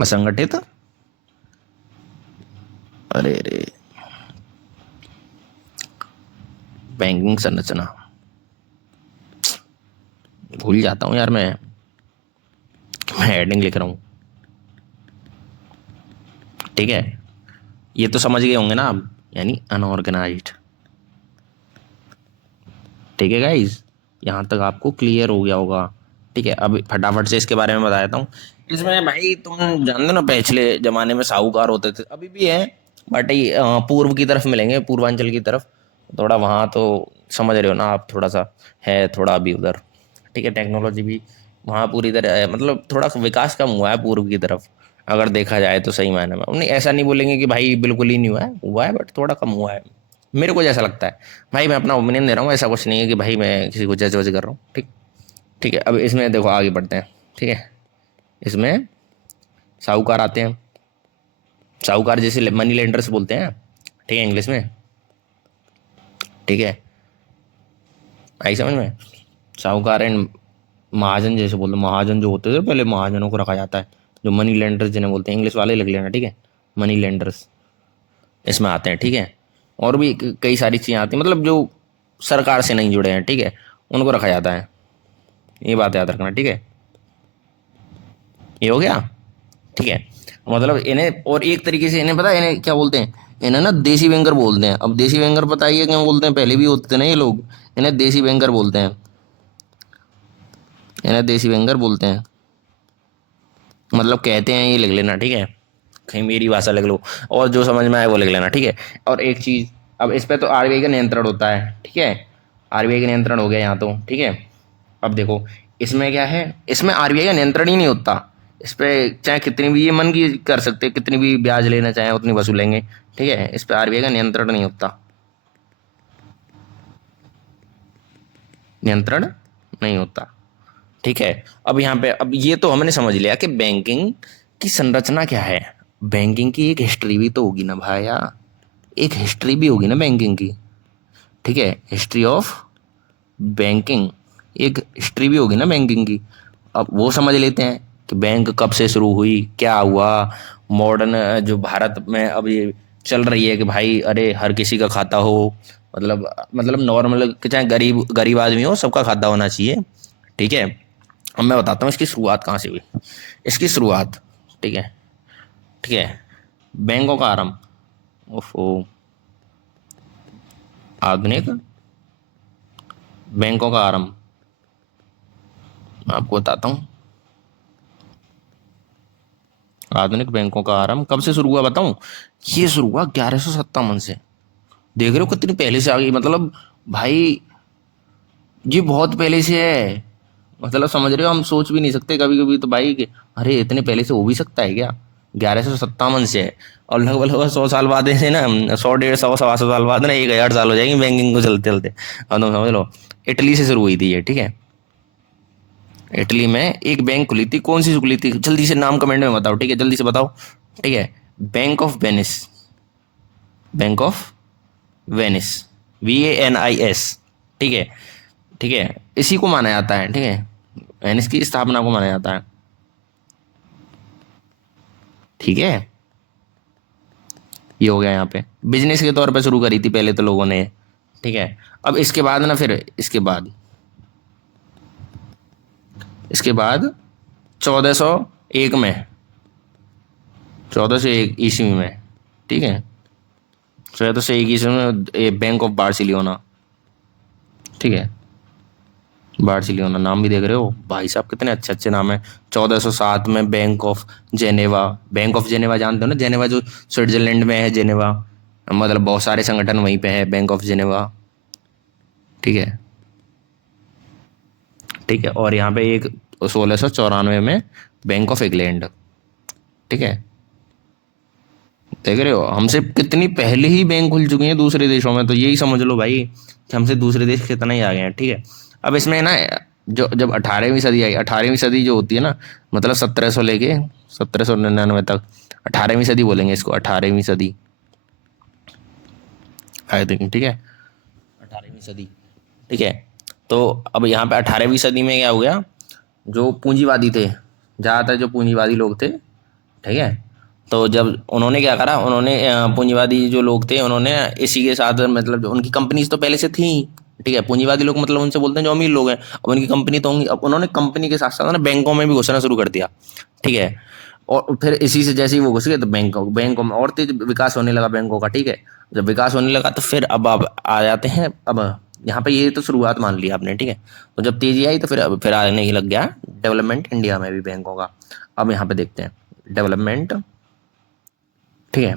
असंगठित, अरे अरे, बैंकिंग संरचना, भूल जाता हूँ यार मैं हेडिंग लिख रहा हूँ। ठीक है, ये तो समझ गए होंगे ना आप, यानी अनऑर्गेनाइज्ड। ठीक है गाइज, यहाँ तक आपको क्लियर हो गया होगा। ठीक है, अब फटाफट से इसके बारे में बता देता हूँ। इसमें भाई तुम जानते हो ना, पिछले जमाने में साहूकार होते थे, अभी भी है, बट ये पूर्व की तरफ मिलेंगे, पूर्वांचल की तरफ। थोड़ा वहाँ तो समझ रहे हो ना आप, थोड़ा सा है थोड़ा अभी उधर। ठीक है, टेक्नोलॉजी भी वहाँ पूरी तरह मतलब थोड़ा विकास कम हुआ है पूर्व की तरफ, अगर देखा जाए तो सही मायने में। नहीं, ऐसा नहीं बोलेंगे कि भाई बिल्कुल ही नहीं हुआ है बट थोड़ा कम हुआ है, मेरे को जैसा लगता है। भाई मैं अपना ओपिनियन दे रहा हूँ, ऐसा कुछ नहीं है कि भाई मैं किसी को जज वज कर रहा हूँ। ठीक, ठीक है, अब इसमें देखो आगे बढ़ते हैं। ठीक है, इसमें साहूकार आते हैं, साहूकार जैसे मनी लेंडर्स बोलते हैं, ठीक है, इंग्लिश में। ठीक है, आई समझ में। साहूकार एंड महाजन जैसे बोलते, महाजन जो होते थे पहले, महाजनों को रखा जाता है, जो मनी लेंडर्स जिन्हें बोलते हैं, इंग्लिश वाले लिख लेना। ठीक है, मनी लेंडर्स इसमें आते हैं। ठीक है, और भी कई सारी चीज़ें आती हैं, मतलब जो सरकार से नहीं जुड़े हैं, ठीक है, उनको रखा जाता है, ये बात याद रखना। ठीक है, ये हो गया। ठीक है, मतलब इन्हें, और एक तरीके से इन्हें पता है इन्हें क्या बोलते हैं, इन्हें ना देसी बैंकर बोलते हैं। अब देसी बैंकर पता ही है क्यों बोलते हैं, पहले भी होते थे ना ये लोग, इन्हें देसी बैंकर बोलते हैं, इन्हें देसी बैंकर बोलते हैं, मतलब कहते हैं, ये लिख लेना। ठीक है, कहीं मेरी भाषा लिख लो, और जो समझ में आए वो लिख लेना। ठीक है, और एक चीज़, अब इस पे तो आरबीआई का नियंत्रण होता है। ठीक है, आरबीआई का नियंत्रण हो गया यहाँ तो। ठीक है, अब देखो इसमें क्या है, इसमें आरबीआई का नियंत्रण ही नहीं होता। इस पे चाहे कितनी भी ये मन की कर सकते, कितनी भी ब्याज लेना चाहे उतनी वसूलेंगे। ठीक है, इस पे आरबीआई का नियंत्रण नहीं होता, नियंत्रण नहीं होता। ठीक है, अब यहाँ पे, अब ये तो हमने समझ लिया कि बैंकिंग की संरचना क्या है। बैंकिंग की एक हिस्ट्री भी तो होगी ना भाया, एक हिस्ट्री भी होगी ना बैंकिंग की। ठीक है, हिस्ट्री ऑफ बैंकिंग, एक हिस्ट्री भी होगी ना बैंकिंग की। अब वो समझ लेते हैं कि बैंक कब से शुरू हुई, क्या हुआ, मॉडर्न जो भारत में अब ये चल रही है कि भाई अरे हर किसी का खाता हो, मतलब नॉर्मल, चाहे गरीब गरीब आदमी हो, सबका खाता होना चाहिए। ठीक है, अब मैं बताता हूँ इसकी शुरुआत कहाँ से हुई। इसकी शुरुआत, ठीक है, ठीक है, बैंकों का आरंभ, ओफो, आधुनिक बैंकों का आरंभ, मैं आपको बताता हूँ। आधुनिक बैंकों का आरंभ कब से शुरू हुआ बताऊं, ये शुरू हुआ 1157 से। देख रहे हो कितनी पहले से आ गई, मतलब भाई ये बहुत पहले से है, मतलब समझ रहे हो, हम सोच भी नहीं सकते कभी कभी तो भाई कि अरे इतने पहले से हो भी सकता है क्या। 1157 से है, और लगभग लगभग 100 साल बाद ऐसे ना, 100 150 125 साल बाद ना 1000 साल हो जाएंगे बैंकिंग को चलते चलते। अब तुम समझ लो, इटली से शुरू हुई थी ये। ठीक है, इटली में एक बैंक खुली थी, कौन सी खुली थी, जल्दी से नाम कमेंट में बताओ। ठीक है, जल्दी से बताओ। ठीक है, bank of Venice, bank of Venice, VANIS। ठीक है, ठीक है, इसी को माना जाता है। ठीक है, वेनिस की स्थापना को माना जाता है। ठीक है, ये हो गया, यहाँ पे बिजनेस के तौर पे शुरू करी थी पहले तो लोगों ने। ठीक है, अब इसके बाद ना, फिर इसके बाद 1401 में, 1401 ईस्वी में, ठीक है, 1401 ईस्वी में बैंक ऑफ बार्सिलोना। ठीक है, बार्सिलोना, नाम भी देख रहे हो भाई साहब, कितने अच्छे अच्छे नाम है। 1407 में bank of Geneva, bank of Geneva जानते हो ना, जेनेवा जो स्विट्जरलैंड में है, जेनेवा, मतलब बहुत सारे संगठन वहीं पे है, बैंक ऑफ जेनेवा। ठीक है, ठीक है, और यहाँ पे एक 1694 में बैंक ऑफ इंग्लैंड। ठीक है, देख रहे हो हमसे कितनी पहले ही बैंक खुल चुकी हैं दूसरे देशों में, तो यही समझ लो भाई कि हमसे दूसरे देश कितना ही आ गए हैं। ठीक है, अब इसमें ना, जो जब 18वीं सदी आई, 18वीं सदी जो होती है ना, मतलब 1700 लेके 1799 तक, 18वीं सदी बोलेंगे इसको, 18वीं सदी आई थिंक, ठीक है, 18वीं सदी, ठीक है। तो अब यहाँ पे 18वीं सदी में क्या हो गया, जो पूंजीवादी थे, ज़्यादातर जो पूंजीवादी लोग थे, ठीक है, तो जब उन्होंने क्या करा, उन्होंने पूंजीवादी जो लोग थे उन्होंने इसी के साथ, मतलब जो उनकी कंपनीज तो पहले से थी, ठीक है, पूंजीवादी लोग मतलब उनसे बोलते हैं जो अमीर लोग हैं, अब उनकी कंपनी तो होंगी, अब उन्होंने कंपनी के साथ साथ ना बैंकों में भी घुसना शुरू कर दिया, ठीक है। और फिर इसी से जैसे ही वो घुस गए तो बैंकों में और तेज विकास होने लगा बैंकों का, ठीक है। जब विकास होने लगा तो फिर अब आ जाते हैं, अब यहाँ पे ये तो शुरुआत मान ली आपने, ठीक है। तो जब तेजी आई तो फिर आने ही लग गया डेवलपमेंट इंडिया में भी बैंकों का। अब यहाँ पे देखते हैं डेवलपमेंट, ठीक है,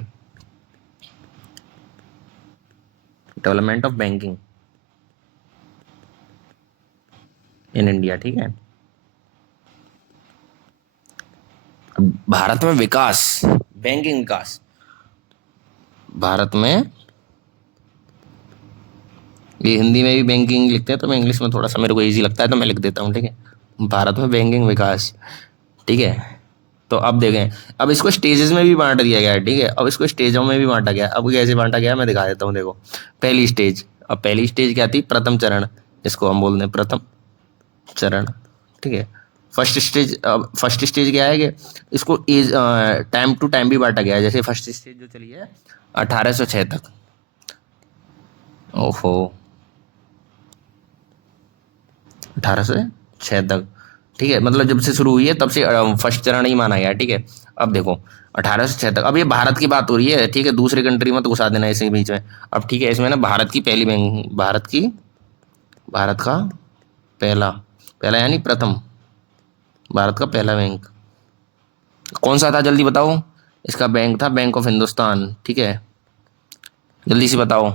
development of banking in India, ठीक है। अब भारत में विकास, बैंकिंग विकास, भारत में, ये हिंदी में भी बैंकिंग लिखते हैं तो मैं इंग्लिश में थोड़ा सा मेरे को इजी लगता है तो मैं लिख देता हूँ, ठीक है। भारत में बैंकिंग विकास, ठीक है। तो अब देखें, अब इसको स्टेजेस में भी बांट दिया गया है, ठीक है। अब इसको स्टेजों में भी बांटा गया है। अब कैसे बांटा गया है मैं दिखा देता हूँ, देखो। पहली स्टेज, अब पहली स्टेज क्या थी, प्रथम चरण, जिसको हम बोलते हैं प्रथम चरण, ठीक है। फर्स्ट स्टेज, अब फर्स्ट स्टेज क्या है कि इसको एज टाइम टू टाइम भी बांटा गया है। जैसे फर्स्ट स्टेज जो चली है 1806 तक, ओहो, 1806 तक, ठीक है, मतलब जब से शुरू हुई है तब से फर्स्ट चरण ही माना गया है, ठीक है। अब देखो 1806 तक, अब ये भारत की बात हो रही है, ठीक है, दूसरी कंट्री में तो घुसा देना है इसी बीच में। अब ठीक है, इसमें ना भारत की पहली बैंक, भारत का पहला, पहला यानी प्रथम, भारत का पहला बैंक कौन सा था जल्दी बताओ। इसका बैंक था बैंक ऑफ हिंदुस्तान, ठीक है, जल्दी से बताओ।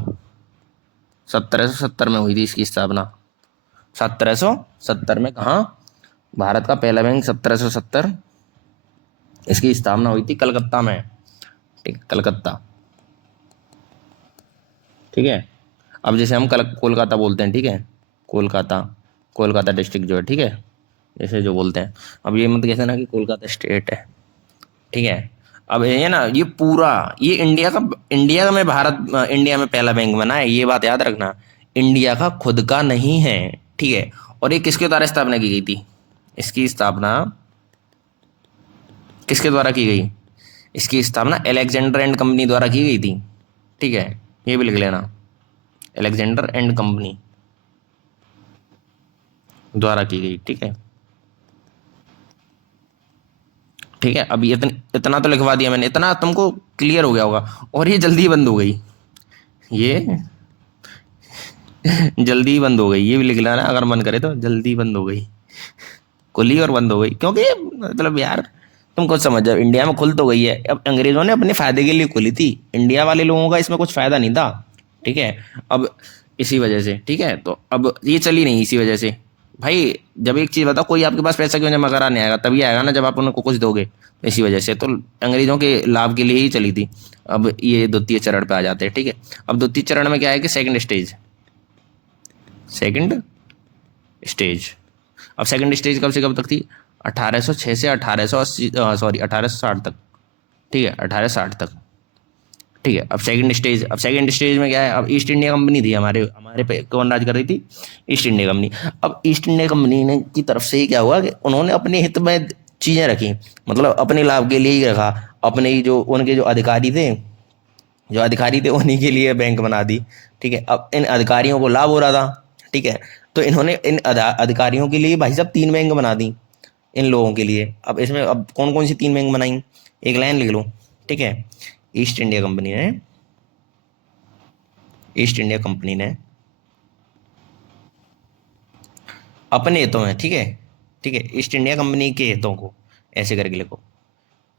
1770 में हुई थी इसकी स्थापना, 1770 में, कहाँ, भारत का पहला बैंक 1770, इसकी स्थापना हुई थी कलकत्ता में, ठीक, कलकत्ता, ठीक है। अब जैसे हम कोलकाता बोलते हैं, ठीक है, कोलकाता, कोलकाता डिस्ट्रिक्ट जो है, ठीक है, जैसे जो बोलते हैं। अब ये मत कहते ना कि कोलकाता स्टेट है, ठीक है। अब ये ना, ये पूरा, ये इंडिया में इंडिया में पहला बैंक बना है, ये बात याद रखना। इंडिया का खुद का नहीं है, ठीक है। और ये किसके द्वारा स्थापना की गई थी, इसकी स्थापना किसके द्वारा की गई, इसकी स्थापना अलेक्जेंडर एंड कंपनी द्वारा की गई थी, ठीक है, ये भी लिख लेना, अलेक्जेंडर एंड कंपनी द्वारा की गई, ठीक है, ठीक है। अब ये इतना तो लिखवा दिया मैंने, इतना तुमको क्लियर हो गया होगा। और ये जल्दी बंद हो गई, ये जल्दी बंद हो गई, ये भी लिख लेना अगर मन करे तो, जल्दी बंद हो गई, खुली और बंद हो गई, क्योंकि मतलब यार तुम कुछ समझ जाओ, इंडिया में खुल तो गई है, अब अंग्रेजों ने अपने फायदे के लिए खुली थी, इंडिया वाले लोगों का इसमें कुछ फायदा नहीं था, ठीक है। अब इसी वजह से, ठीक है, तो अब ये चली नहीं इसी वजह से। भाई जब एक चीज बताओ, कोई आपके पास पैसा क्यों जमा कराने आएगा, तभी आएगा ना जब आप उनको कुछ दोगे, तो इसी वजह से तो अंग्रेजों के लाभ के लिए ही चली थी। अब ये द्वितीय चरण पे आ जाते हैं, ठीक है। अब द्वितीय चरण में क्या है कि सेकंड स्टेज, सेकंड स्टेज, अब सेकंड स्टेज कब से कब तक थी, 1806 से 1880, सॉरी 1860 तक, ठीक है, 1860 तक, ठीक है। अब सेकंड स्टेज में क्या है, अब ईस्ट इंडिया कंपनी थी, हमारे हमारे पे कौन राज कर रही थी, ईस्ट इंडिया कंपनी। अब ईस्ट इंडिया कंपनी ने की तरफ से ही क्या हुआ कि उन्होंने अपने हित में चीज़ें रखी, मतलब अपने लाभ के लिए ही रखा, अपने ही जो उनके जो अधिकारी थे उन्हीं के लिए बैंक बना दी, ठीक है। अब इन अधिकारियों को लाभ हो रहा था, ठीक है, तो इन्होंने इन अधिकारियों के लिए भाई साहब 3 बैंक बना दी इन लोगों के लिए। अब इसमें अब कौन कौन सी 3 बैंक बनाई, एक लाइन लिख लो, ठीक है। ईस्ट इंडिया कंपनी ने, ईस्ट इंडिया कंपनी ने अपने हितों में, ठीक है, ठीक है, ईस्ट इंडिया कंपनी के हितों को ऐसे करके लिखो,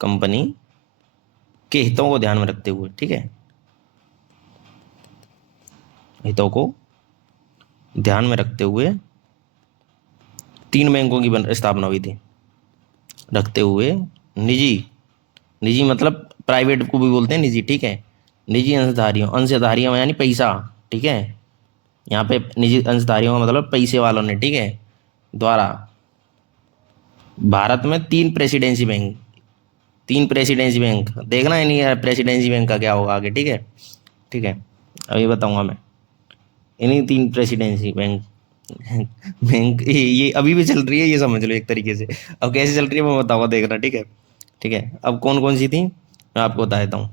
कंपनी के हितों को ध्यान में रखते हुए, ठीक है, हितों को ध्यान में रखते हुए 3 बैंकों की स्थापना हुई थी, रखते हुए निजी, निजी मतलब प्राइवेट को भी बोलते हैं निजी, ठीक है, निजी अंशधारियों, अंशधारियों यानी पैसा, ठीक है, यहाँ पे निजी अंशधारियों का मतलब पैसे वालों ने, ठीक है, द्वारा भारत में 3 प्रेसिडेंसी बैंक, तीन प्रेसिडेंसी बैंक देखना है, नहीं है प्रेसिडेंसी बैंक का क्या होगा आगे, ठीक है। ठीक है, अभी बताऊंगा मैं। इन्हीं तीन प्रेसिडेंसी बैंक बैंक ये अभी भी चल रही है, ये समझ लो एक तरीके से। अब कैसे चल रही है मैं बताऊंगा, देखना, ठीक है। ठीक है, अब कौन कौन सी थी मैं आपको बता देता हूँ।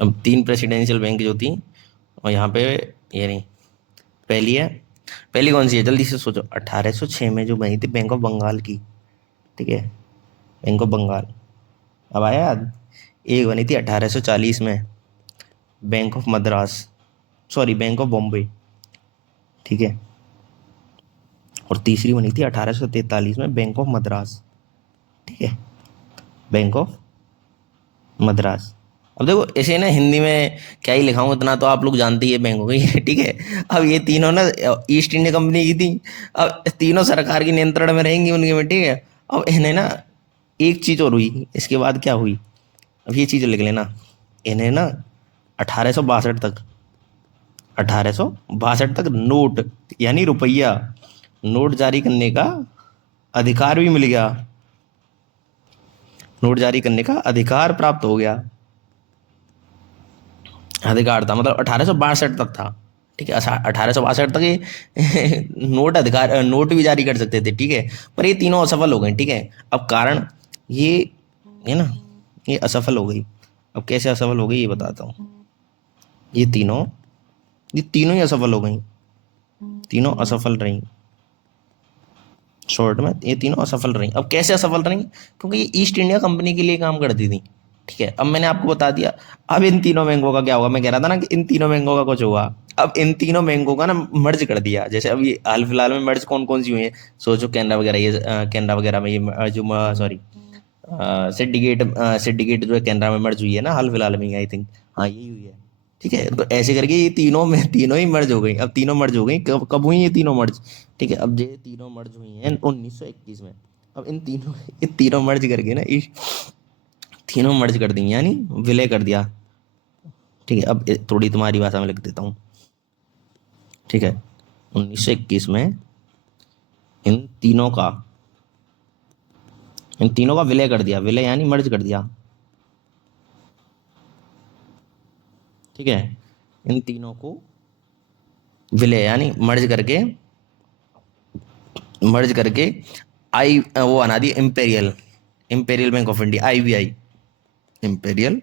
अब तीन प्रेसिडेंशियल बैंक जो थी, और यहाँ पे ये नहीं, पहली है, पहली कौन सी है जल्दी से सोचो। 1806 में जो बनी थी बैंक ऑफ बंगाल की, ठीक है, बैंक ऑफ बंगाल। अब आया याद। एक बनी थी 1840 में, bank of Madras, sorry bank of Bombay, ठीक है। और तीसरी बनी थी 1843 में, बैंक ऑफ मद्रास, ठीक है, बैंक ऑफ मद्रास। अब देखो ऐसे ना हिंदी में क्या ही लिखाऊं, इतना तो आप लोग जानते ही है बैंक हो गई ठीक है। अब ये तीनों ना ईस्ट इंडिया कंपनी की थी। अब तीनों सरकार के नियंत्रण में रहेंगी उनके में, ठीक है। अब इन्हें ना एक चीज और हुई, इसके बाद क्या हुई, अब ये चीज लिख लेना। इन्हें ना 1862 तक, 1862 तक नोट यानी रुपया नोट जारी करने का अधिकार भी मिल गया, नोट जारी करने का अधिकार प्राप्त हो गया। अधिकार था मतलब 1862 तक था, ठीक है। 1862 तक ये नोट अधिकार नोट भी जारी कर सकते थे, ठीक है। पर ये तीनों असफल हो गए, ठीक है। अब कारण ये है ना, ये असफल हो गई। अब कैसे असफल हो गई ये बताता हूँ। ये तीनों, ये तीनों ही असफल हो गई, तीनों असफल रही। शॉर्ट में ये तीनों असफल रही। अब कैसे असफल रही, क्योंकि ये ईस्ट इंडिया कंपनी के लिए काम करती थी, ठीक है। अब मैंने आपको बता दिया। अब इन तीनों बैंकों का क्या होगा, मैं कह रहा था ना कि इन तीनों बैंकों का कुछ होगा। अब इन तीनों बैंकों का ना मर्ज कर दिया, जैसे अभी हाल फिलहाल में मर्ज कौन कौन सी हुई है, सोचो कैनरा वगैरह, ये कैनरा वगैरह में ये जो सॉरी सिंडिकेट, सिंडिकेट जो है कैनरा में मर्ज हुई है ना हाल फिलहाल में, आई थिंक, हाँ यही हुई है, ठीक है। तो ऐसे करके ये तीनों में तीनों ही मर्ज हो गई। अब तीनों मर्ज हो गई, कब कब हुई ये तीनों मर्ज, ठीक है। अब ये तीनों मर्ज हुई हैं 1921 में। अब इन तीनों, ये तीनों मर्ज करके ना इस तीनों मर्ज कर दी, यानी विलय कर दिया, ठीक है। अब थोड़ी तुम्हारी भाषा में लिख देता हूँ, ठीक है। 1921 में इन तीनों का, इन तीनों का विलय कर दिया, विलय यानी मर्ज कर दिया, ठीक है। इन तीनों को विलय यानी मर्ज करके, मर्ज करके आई वो बना दी imperial, imperial bank of India, IBI, imperial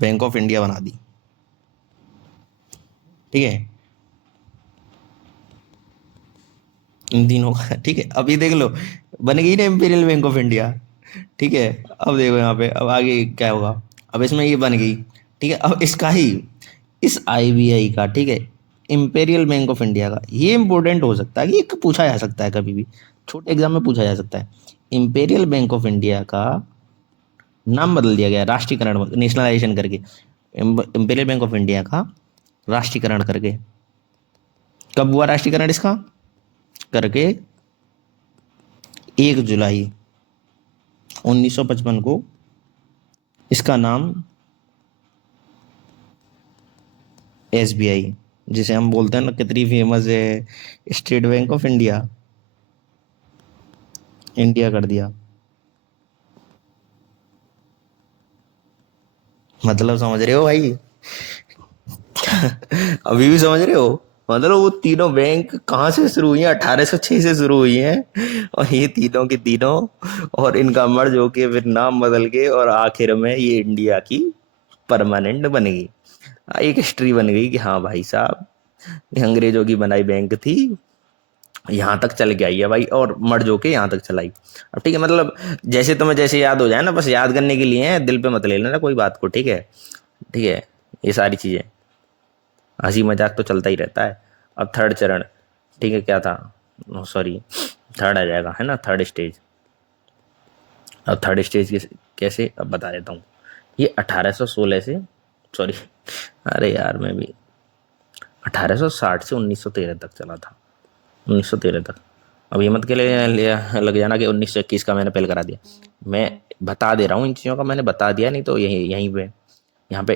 bank of India बना दी, ठीक है। इन तीनों का, ठीक है। अभी देख लो, बन गई ना इंपीरियल बैंक ऑफ इंडिया, ठीक है। अब देखो यहाँ पे अब आगे क्या होगा। अब इसमें ये बन गई, ठीक है। अब इसका ही, इस आईबीआई का, ठीक है, इंपेरियल बैंक ऑफ इंडिया का, ये इंपॉर्टेंट हो सकता है कि ये पूछा जा सकता है कभी भी, छोटे एग्जाम में पूछा जा सकता है। इंपेरियल बैंक ऑफ इंडिया का नाम बदल दिया गया, राष्ट्रीयकरण, नेशनलाइजेशन करके, इंपेरियल बैंक ऑफ इंडिया का राष्ट्रीयकरण करके। कब हुआ राष्ट्रीयकरण इसका, करके 1 जुलाई 1955 को इसका नाम एसबीआई, जिसे हम बोलते हैं ना कितनी फेमस है, state bank of India, India कर दिया। मतलब समझ रहे हो भाई अभी भी समझ रहे हो। मतलब वो तीनों बैंक कहाँ से शुरू हुई हैं, 1806 से शुरू हुई हैं, और ये तीनों की तीनों, और इनका मर्ज होके फिर नाम बदल के और आखिर में ये इंडिया की परमानेंट बन गई। एक हिस्ट्री बन गई कि हाँ भाई साहब, ये अंग्रेजों की बनाई बैंक थी, यहाँ तक चल के आई है भाई, और मर्ज होके यहाँ तक चलाई। अब ठीक है, मतलब जैसे तुम्हें जैसे याद हो जाए ना, बस याद करने के लिए है, दिल पे मत ले लेना कोई बात को, ठीक है। ठीक है, ये सारी चीजें, हंसी मजाक तो चलता ही रहता है। अब थर्ड चरण, ठीक है, क्या था, सॉरी थर्ड आ जाएगा है ना, थर्ड स्टेज। अब थर्ड स्टेज कैसे, अब बता देता हूँ। ये 1816 से, सॉरी अरे यार मैं भी, 1860 से 1913 तक चला था, 1913 तक। अब ये मत के लिए लग जाना कि 1921 का मैंने पहले करा दिया, मैं बता दे रहा हूँ इन चीज़ों का, मैंने बता दिया, नहीं तो यहीं यहीं पे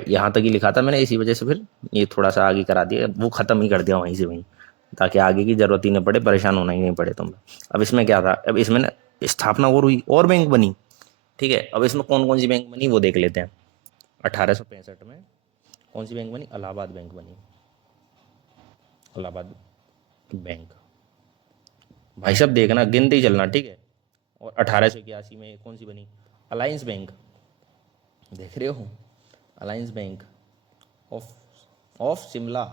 यहाँ तक ही लिखा था मैंने, इसी वजह से फिर ये थोड़ा सा आगे करा दिया, वो ख़त्म ही कर दिया वहीं से वहीं, ताकि आगे की जरूरत ही नहीं पड़े, परेशान होना ही नहीं पड़े तुम्हें। अब इसमें क्या था, अब इसमें ना स्थापना और हुई और बैंक बनी, ठीक है। अब इसमें कौन कौन सी बैंक बनी वो देख लेते हैं। 1865 में कौन सी बैंक बनी, इलाहाबाद बैंक बनी, इलाहाबाद बैंक। भाई साहब देखना, गिनते ही चलना, ठीक है। और 1881 में कौन सी बनी, अलायंस बैंक, देख रहे हो, alliance bank of of Shimla,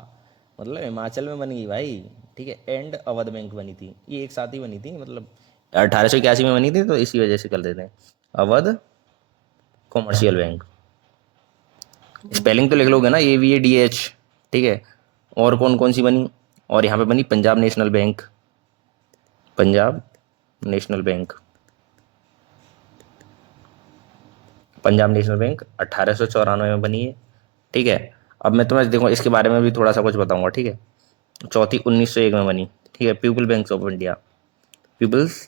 मतलब हिमाचल में बनी भाई, ठीक है। एंड अवध बैंक बनी थी, ये एक साथ ही बनी थी, मतलब 1881 में बनी थी, तो इसी वजह से कर देते हैं अवध कॉमर्शियल बैंक। स्पेलिंग तो लिख लोगे ना, AVADH, ठीक है। और कौन कौन सी बनी, और यहाँ पे बनी Punjab national bank, Punjab national bank, Punjab national bank 1894 में बनी है, ठीक है। अब मैं तुम्हें देखो इसके बारे में भी थोड़ा सा कुछ बताऊंगा, ठीक है। चौथी 1901 में बनी, ठीक है, people bank of India, people's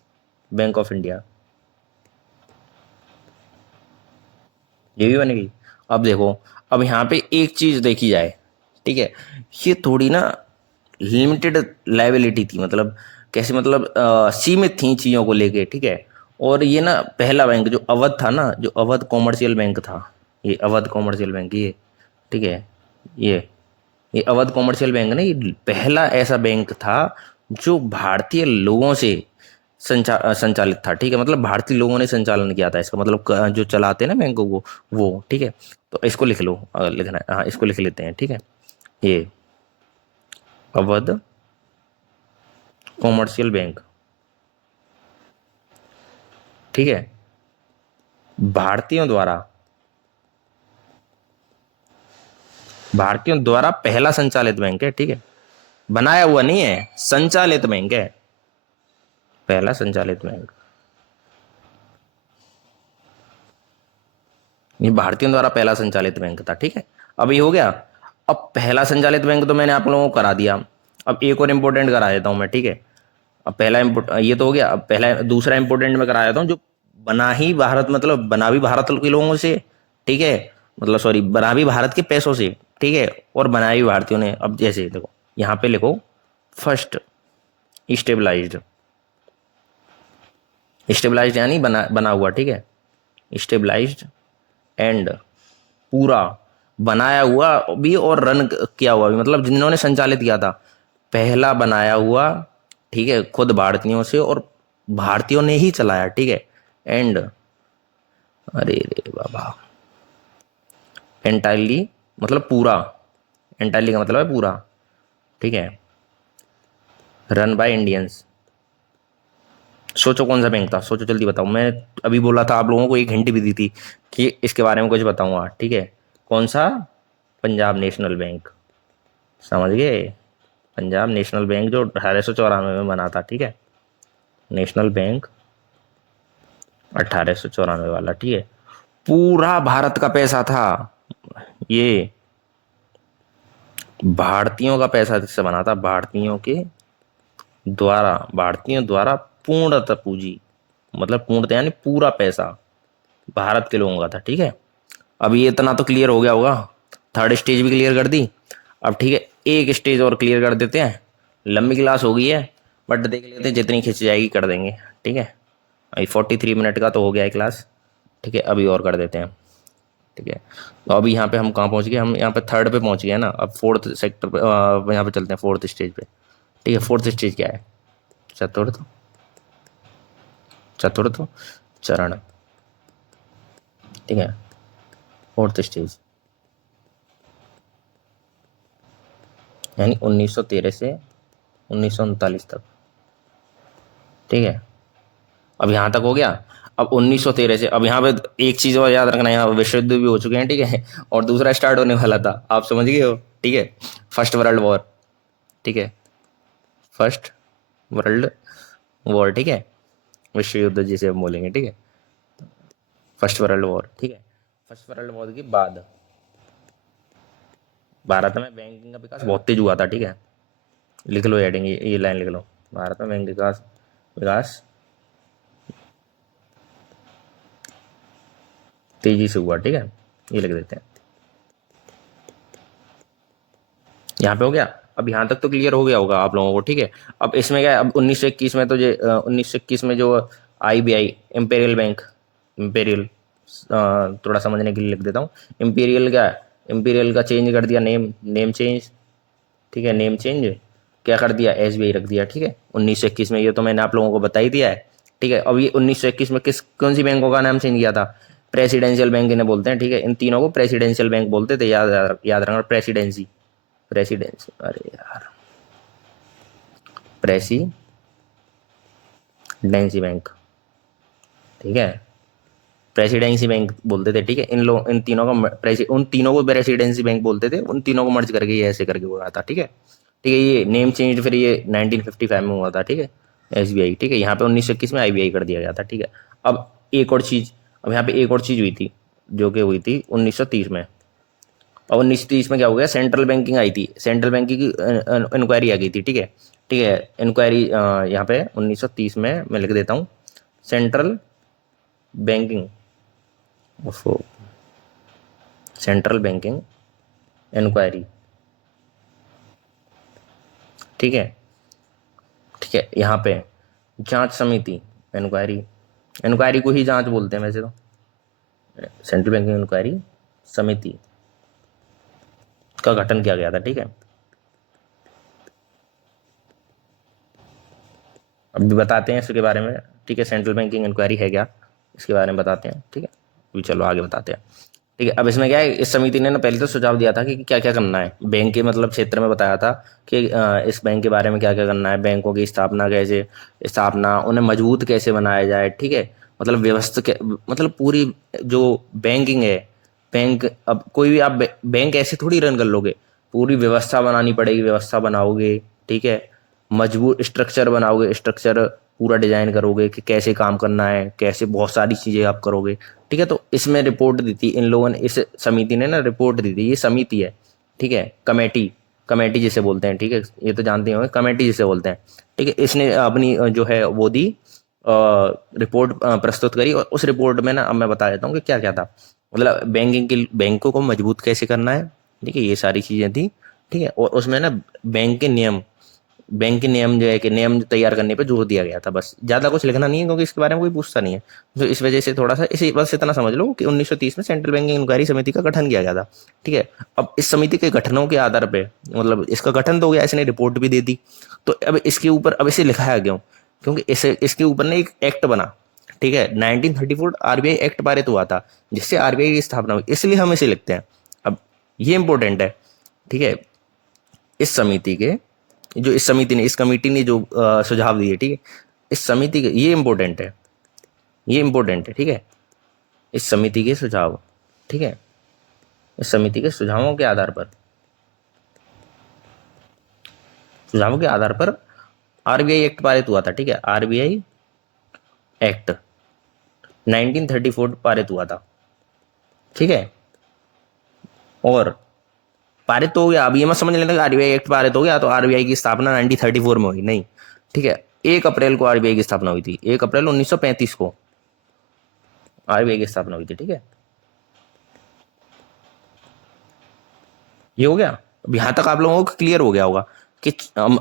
bank of India, ये भी बनेगी। अब देखो, अब यहाँ पे एक चीज देखी जाए, ठीक है, ये थोड़ी ना लिमिटेड लाइबिलिटी थी, मतलब कैसे, मतलब सीमित थी चीज़ों को लेके, ठीक है। और ये ना पहला बैंक जो अवध था ना, जो अवध कॉमर्शियल बैंक था, ये अवध कॉमर्शियल बैंक, ये ठीक है, ये ये अवध कॉमर्शियल बैंक ना, ये पहला ऐसा बैंक था जो भारतीय लोगों से संचालित था, ठीक है। मतलब भारतीय लोगों ने संचालन किया था इसका, मतलब जो चलाते हैं ना बैंकों को, वो, ठीक है। तो इसको लिख लो, अगर लिखना है, हाँ इसको लिख लेते हैं, ठीक है। ये अवध कॉमर्शियल बैंक, ठीक है, भारतीयों द्वारा, भारतीयों द्वारा पहला संचालित बैंक है, ठीक है। बनाया हुआ नहीं है, संचालित बैंक है, पहला संचालित बैंक, ये भारतीयों द्वारा पहला संचालित बैंक था, ठीक है। अब ये हो गया। अब पहला संचालित बैंक तो मैंने आप लोगों को करा दिया, अब एक और इम्पोर्टेंट करा देता हूं मैं, ठीक है। अब पहला ये तो हो गया, अब पहला दूसरा इंपोर्टेंट मैं करा देता हूँ, जो बना ही भारत, मतलब बना भी भारत के लोगों से, ठीक है, मतलब सॉरी, बना भी भारत के पैसों से, ठीक है, और बनाया भी भारतीयों ने। अब जैसे देखो यहाँ पे लिखो, फर्स्ट स्टेबलाइज्ड, स्टेबलाइज्ड यानी बना बना हुआ, ठीक है, स्टेबलाइज्ड एंड पूरा, बनाया हुआ भी और रन किया हुआ भी, मतलब जिन्होंने संचालित किया था, पहला बनाया हुआ, ठीक है, खुद भारतीयों से, और भारतीयों ने ही चलाया, ठीक है। एंड, अरे रे बाबा, एंटायरली मतलब पूरा, एंटायरली का मतलब है पूरा, ठीक है, रन बाय इंडियंस। सोचो कौन सा बैंक था, सोचो जल्दी बताओ। मैं अभी बोला था आप लोगों को, एक हिंट भी दी थी कि इसके बारे में कुछ बताऊंगा, ठीक है। कौन सा, पंजाब नेशनल बैंक, समझ गए, पंजाब नेशनल बैंक जो 1894 में बना था, ठीक है, नेशनल बैंक 1894 वाला, ठीक है। पूरा भारत का पैसा था ये, भारतीयों का पैसा से बना था, भारतीयों के द्वारा, भारतीयों द्वारा पूर्णतः पूंजी, मतलब पूर्णतः यानी पूरा पैसा भारत के लोगों का था, ठीक है। अब ये इतना तो क्लियर हो गया होगा, थर्ड स्टेज भी क्लियर कर दी। अब ठीक है, एक स्टेज और क्लियर कर देते हैं, लंबी क्लास हो गई है, बट देख लेते हैं जितनी खिंच जाएगी कर देंगे, ठीक है। अभी 43 मिनट का तो हो गया है क्लास, ठीक है, अभी और कर देते हैं, ठीक है। तो अभी यहाँ पे हम कहाँ पहुँच गए, हम यहाँ पे थर्ड पे पहुँच गए हैं ना, अब फोर्थ सेक्टर पे, यहाँ पे चलते हैं फोर्थ स्टेज पे, ठीक है। फोर्थ स्टेज क्या है, चतुर्थ, चतुर्थ चरण, ठीक है, फोर्थ स्टेज, यानी 1913 से 1939 तक, ठीक है। अब यहाँ तक हो गया। अब 1913 से, अब यहाँ पे एक चीज और याद रखना, यहाँ विश्व युद्ध भी हो चुके हैं, ठीक है, और दूसरा स्टार्ट होने वाला था, आप समझ गए हो, ठीक है। फर्स्ट वर्ल्ड वॉर, ठीक है, फर्स्ट वर्ल्ड वॉर, ठीक है, विश्व युद्ध जिसे हम बोलेंगे, ठीक है, फर्स्ट वर्ल्ड वॉर, ठीक है। फर्स्ट वर्ल्ड वॉर के बाद भारत में बैंकिंग का विकास बहुत तेज हुआ था, ठीक है। लिख लो हेडिंग, ये लाइन लिख लो, भारत में बैंक विकास, विकास तेजी से हुआ, ठीक है, ये लिख देते हैं। यहाँ पे हो गया। अब यहाँ तक तो क्लियर हो गया होगा आप लोगों को, ठीक है। अब इसमें क्या है, अब 1921 में तो जो 1921 में जो IBI, इंपेरियल बैंक, इंपेरियल, थोड़ा समझने के लिए लिख देता हूँ। इंपीरियल क्या है, इंपीरियल का चेंज कर दिया नेम, नेम चेंज, ठीक है, नेम चेंज क्या कर दिया, SBI रख दिया, ठीक है, 1921 में। ये तो मैंने आप लोगों को बता ही दिया है, ठीक है। अब ये 1921 में किस कौन सी बैंकों का नाम चेंज किया था, प्रेसिडेंशियल बैंक इन्हें बोलते हैं, ठीक है। इन तीनों को प्रेसिडेंशियल बैंक बोलते थे, याद याद रखना, प्रेसिडेंसी, प्रेसिडेंसी, अरे यार, प्रेसिडेंसी बैंक, ठीक है, प्रेसिडेंसी बैंक बोलते थे, ठीक है। इन तीनों का उन तीनों को प्रेसिडेंसी बैंक बोलते थे, उन तीनों को मर्ज करके ये ऐसे करके हुआ था, ठीक है। ठीक है, ये नेम चेंज फिर ये 1955 में हुआ था, ठीक है, SBI, ठीक है। यहाँ पे 1921 में IBI कर दिया गया था, ठीक है। अब एक और चीज, अब यहाँ पे एक और चीज हुई थी, जो कि हुई थी 1930 में। और 1930 में क्या हो गया, सेंट्रल बैंकिंग आई थी, सेंट्रल बैंकिंग की इंक्वायरी आ गई थी, ठीक है, ठीक है। इंक्वायरी यहाँ पे 1930 में मैं लिख देता हूँ, सेंट्रल बैंकिंग, उसको सेंट्रल बैंकिंग इंक्वायरी, ठीक है, ठीक है। यहाँ पे जांच समिति, इंक्वायरी, इंक्वायरी को ही जांच बोलते हैं वैसे तो, सेंट्रल बैंकिंग इंक्वायरी समिति का गठन किया गया था, ठीक है। अभी बताते हैं इसके बारे में, ठीक है, सेंट्रल बैंकिंग इंक्वायरी है क्या, इसके बारे में बताते हैं, ठीक है। अभी चलो आगे बताते हैं, ठीक है। अब इसमें क्या है, इस समिति ने ना पहले तो सुझाव दिया था कि क्या क्या करना है बैंक के मतलब क्षेत्र में, बताया था कि इस बैंक के बारे में क्या क्या करना है, बैंकों की स्थापना कैसे, स्थापना उन्हें मजबूत कैसे बनाया जाए, ठीक है, मतलब व्यवस्था मतलब पूरी जो बैंकिंग है, बैंक, अब कोई भी आप बैंक ऐसे थोड़ी रन कर लोगे, पूरी व्यवस्था बनानी पड़ेगी, व्यवस्था बनाओगे, ठीक है, मजबूत स्ट्रक्चर बनाओगे, स्ट्रक्चर पूरा डिजाइन करोगे कि कैसे काम करना है, कैसे बहुत सारी चीजें आप करोगे, ठीक है। तो इसमें रिपोर्ट दी थी इन लोगों ने, इस समिति ने ना रिपोर्ट दी थी, ये समिति है, ठीक है, कमेटी, कमेटी जिसे बोलते हैं, ठीक है, ये तो जानते होंगे कमेटी जिसे बोलते हैं, ठीक है। इसने अपनी जो है वो दी, रिपोर्ट प्रस्तुत करी, और उस रिपोर्ट में ना अब मैं बता देता हूँ कि क्या क्या था, मतलब बैंकिंग के बैंकों को मजबूत कैसे करना है, ठीक है, ये सारी चीजें थी, ठीक है। और उसमें ना बैंक के नियम, बैंक के नियम जो है कि नियम तैयार करने पे जोर दिया गया था, बस ज्यादा कुछ लिखना नहीं है क्योंकि इसके बारे में कोई पूछता नहीं है, तो इस वजह से थोड़ा सा इसे बस इतना समझ लो कि 1930 में सेंट्रल बैंकिंग इंक्वायरी समिति का गठन किया गया था, ठीक है। अब इस समिति के गठनों के आधार पे, मतलब इसका गठन तो हो गया, इसने रिपोर्ट भी दे दी, तो अब इसके ऊपर अब इसे लिखाया क्यों, क्योंकि इसे इसके ऊपर ना एक एक्ट बना, ठीक है, 1934 RBI एक्ट पारित हुआ था, जिससे RBI की स्थापना हुई, इसलिए हम इसे लिखते हैं। अब ये इंपॉर्टेंट है, ठीक है। इस समिति के जो इस समिति ने, इस कमेटी ने जो सुझाव दिए, ठीक है, इस समिति के, ये इंपॉर्टेंट है, ये इंपॉर्टेंट है, ठीक है, इस समिति के सुझाव, ठीक है, इस समिति के सुझावों के आधार पर, सुझावों के आधार पर RBI एक्ट पारित हुआ था, ठीक है, RBI एक्ट 1934 पारित हुआ था, ठीक है। और पारित तो हो गया, अब ये मत समझ लेना कि RBI एक्ट पारित हो गया तो RBI की स्थापना 1934 में हुई, नहीं, ठीक है। 1 अप्रैल को RBI की स्थापना हुई थी, 1 अप्रैल 1935 को RBI की स्थापना हुई थी, ठीक है। ये हो गया, अब यहां तक आप लोगों को क्लियर हो गया होगा कि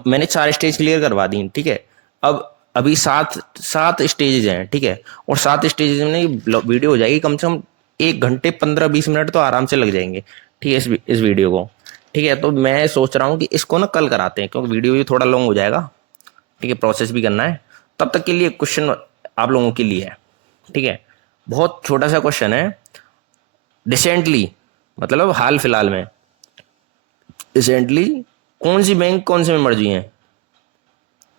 मैंने 4 स्टेज क्लियर करवा दी, ठीक है। अब अभी सात सात स्टेजेस हैं, ठीक है, और 7 स्टेजेस में वीडियो हो जाएगी, कम से कम 1 घंटे 15-20 मिनट तो आराम से लग जाएंगे, ठीक है, इस वीडियो को, ठीक है। तो मैं सोच रहा हूँ कि इसको ना कल कराते हैं, क्योंकि वीडियो भी थोड़ा लॉन्ग हो जाएगा, ठीक है, प्रोसेस भी करना है। तब तक के लिए क्वेश्चन आप लोगों के लिए है, ठीक है, बहुत छोटा सा क्वेश्चन है। रिसेंटली, मतलब हाल फिलहाल में, रिसेंटली कौन सी बैंक कौन से में मर्ज हुई हैं,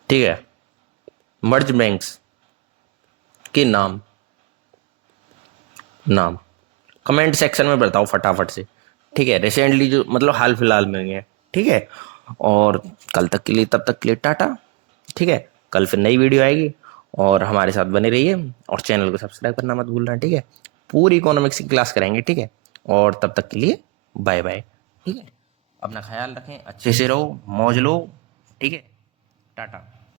ठीक है, मर्ज बैंक्स के नाम, नाम कमेंट सेक्शन में बताओ फटाफट से, ठीक है, रिसेंटली जो मतलब हाल फिलहाल में हुई है, ठीक है। और कल तक के लिए, तब तक के लिए टाटा, ठीक है। कल फिर नई वीडियो आएगी, और हमारे साथ बने रहिए, और चैनल को सब्सक्राइब करना मत भूलना, ठीक है। पूरी इकोनॉमिक्स की क्लास कराएंगे, ठीक है। और तब तक के लिए बाय बाय, ठीक है। अपना ख्याल रखें, अच्छे से रहो, मौज लो, ठीक है, टाटा।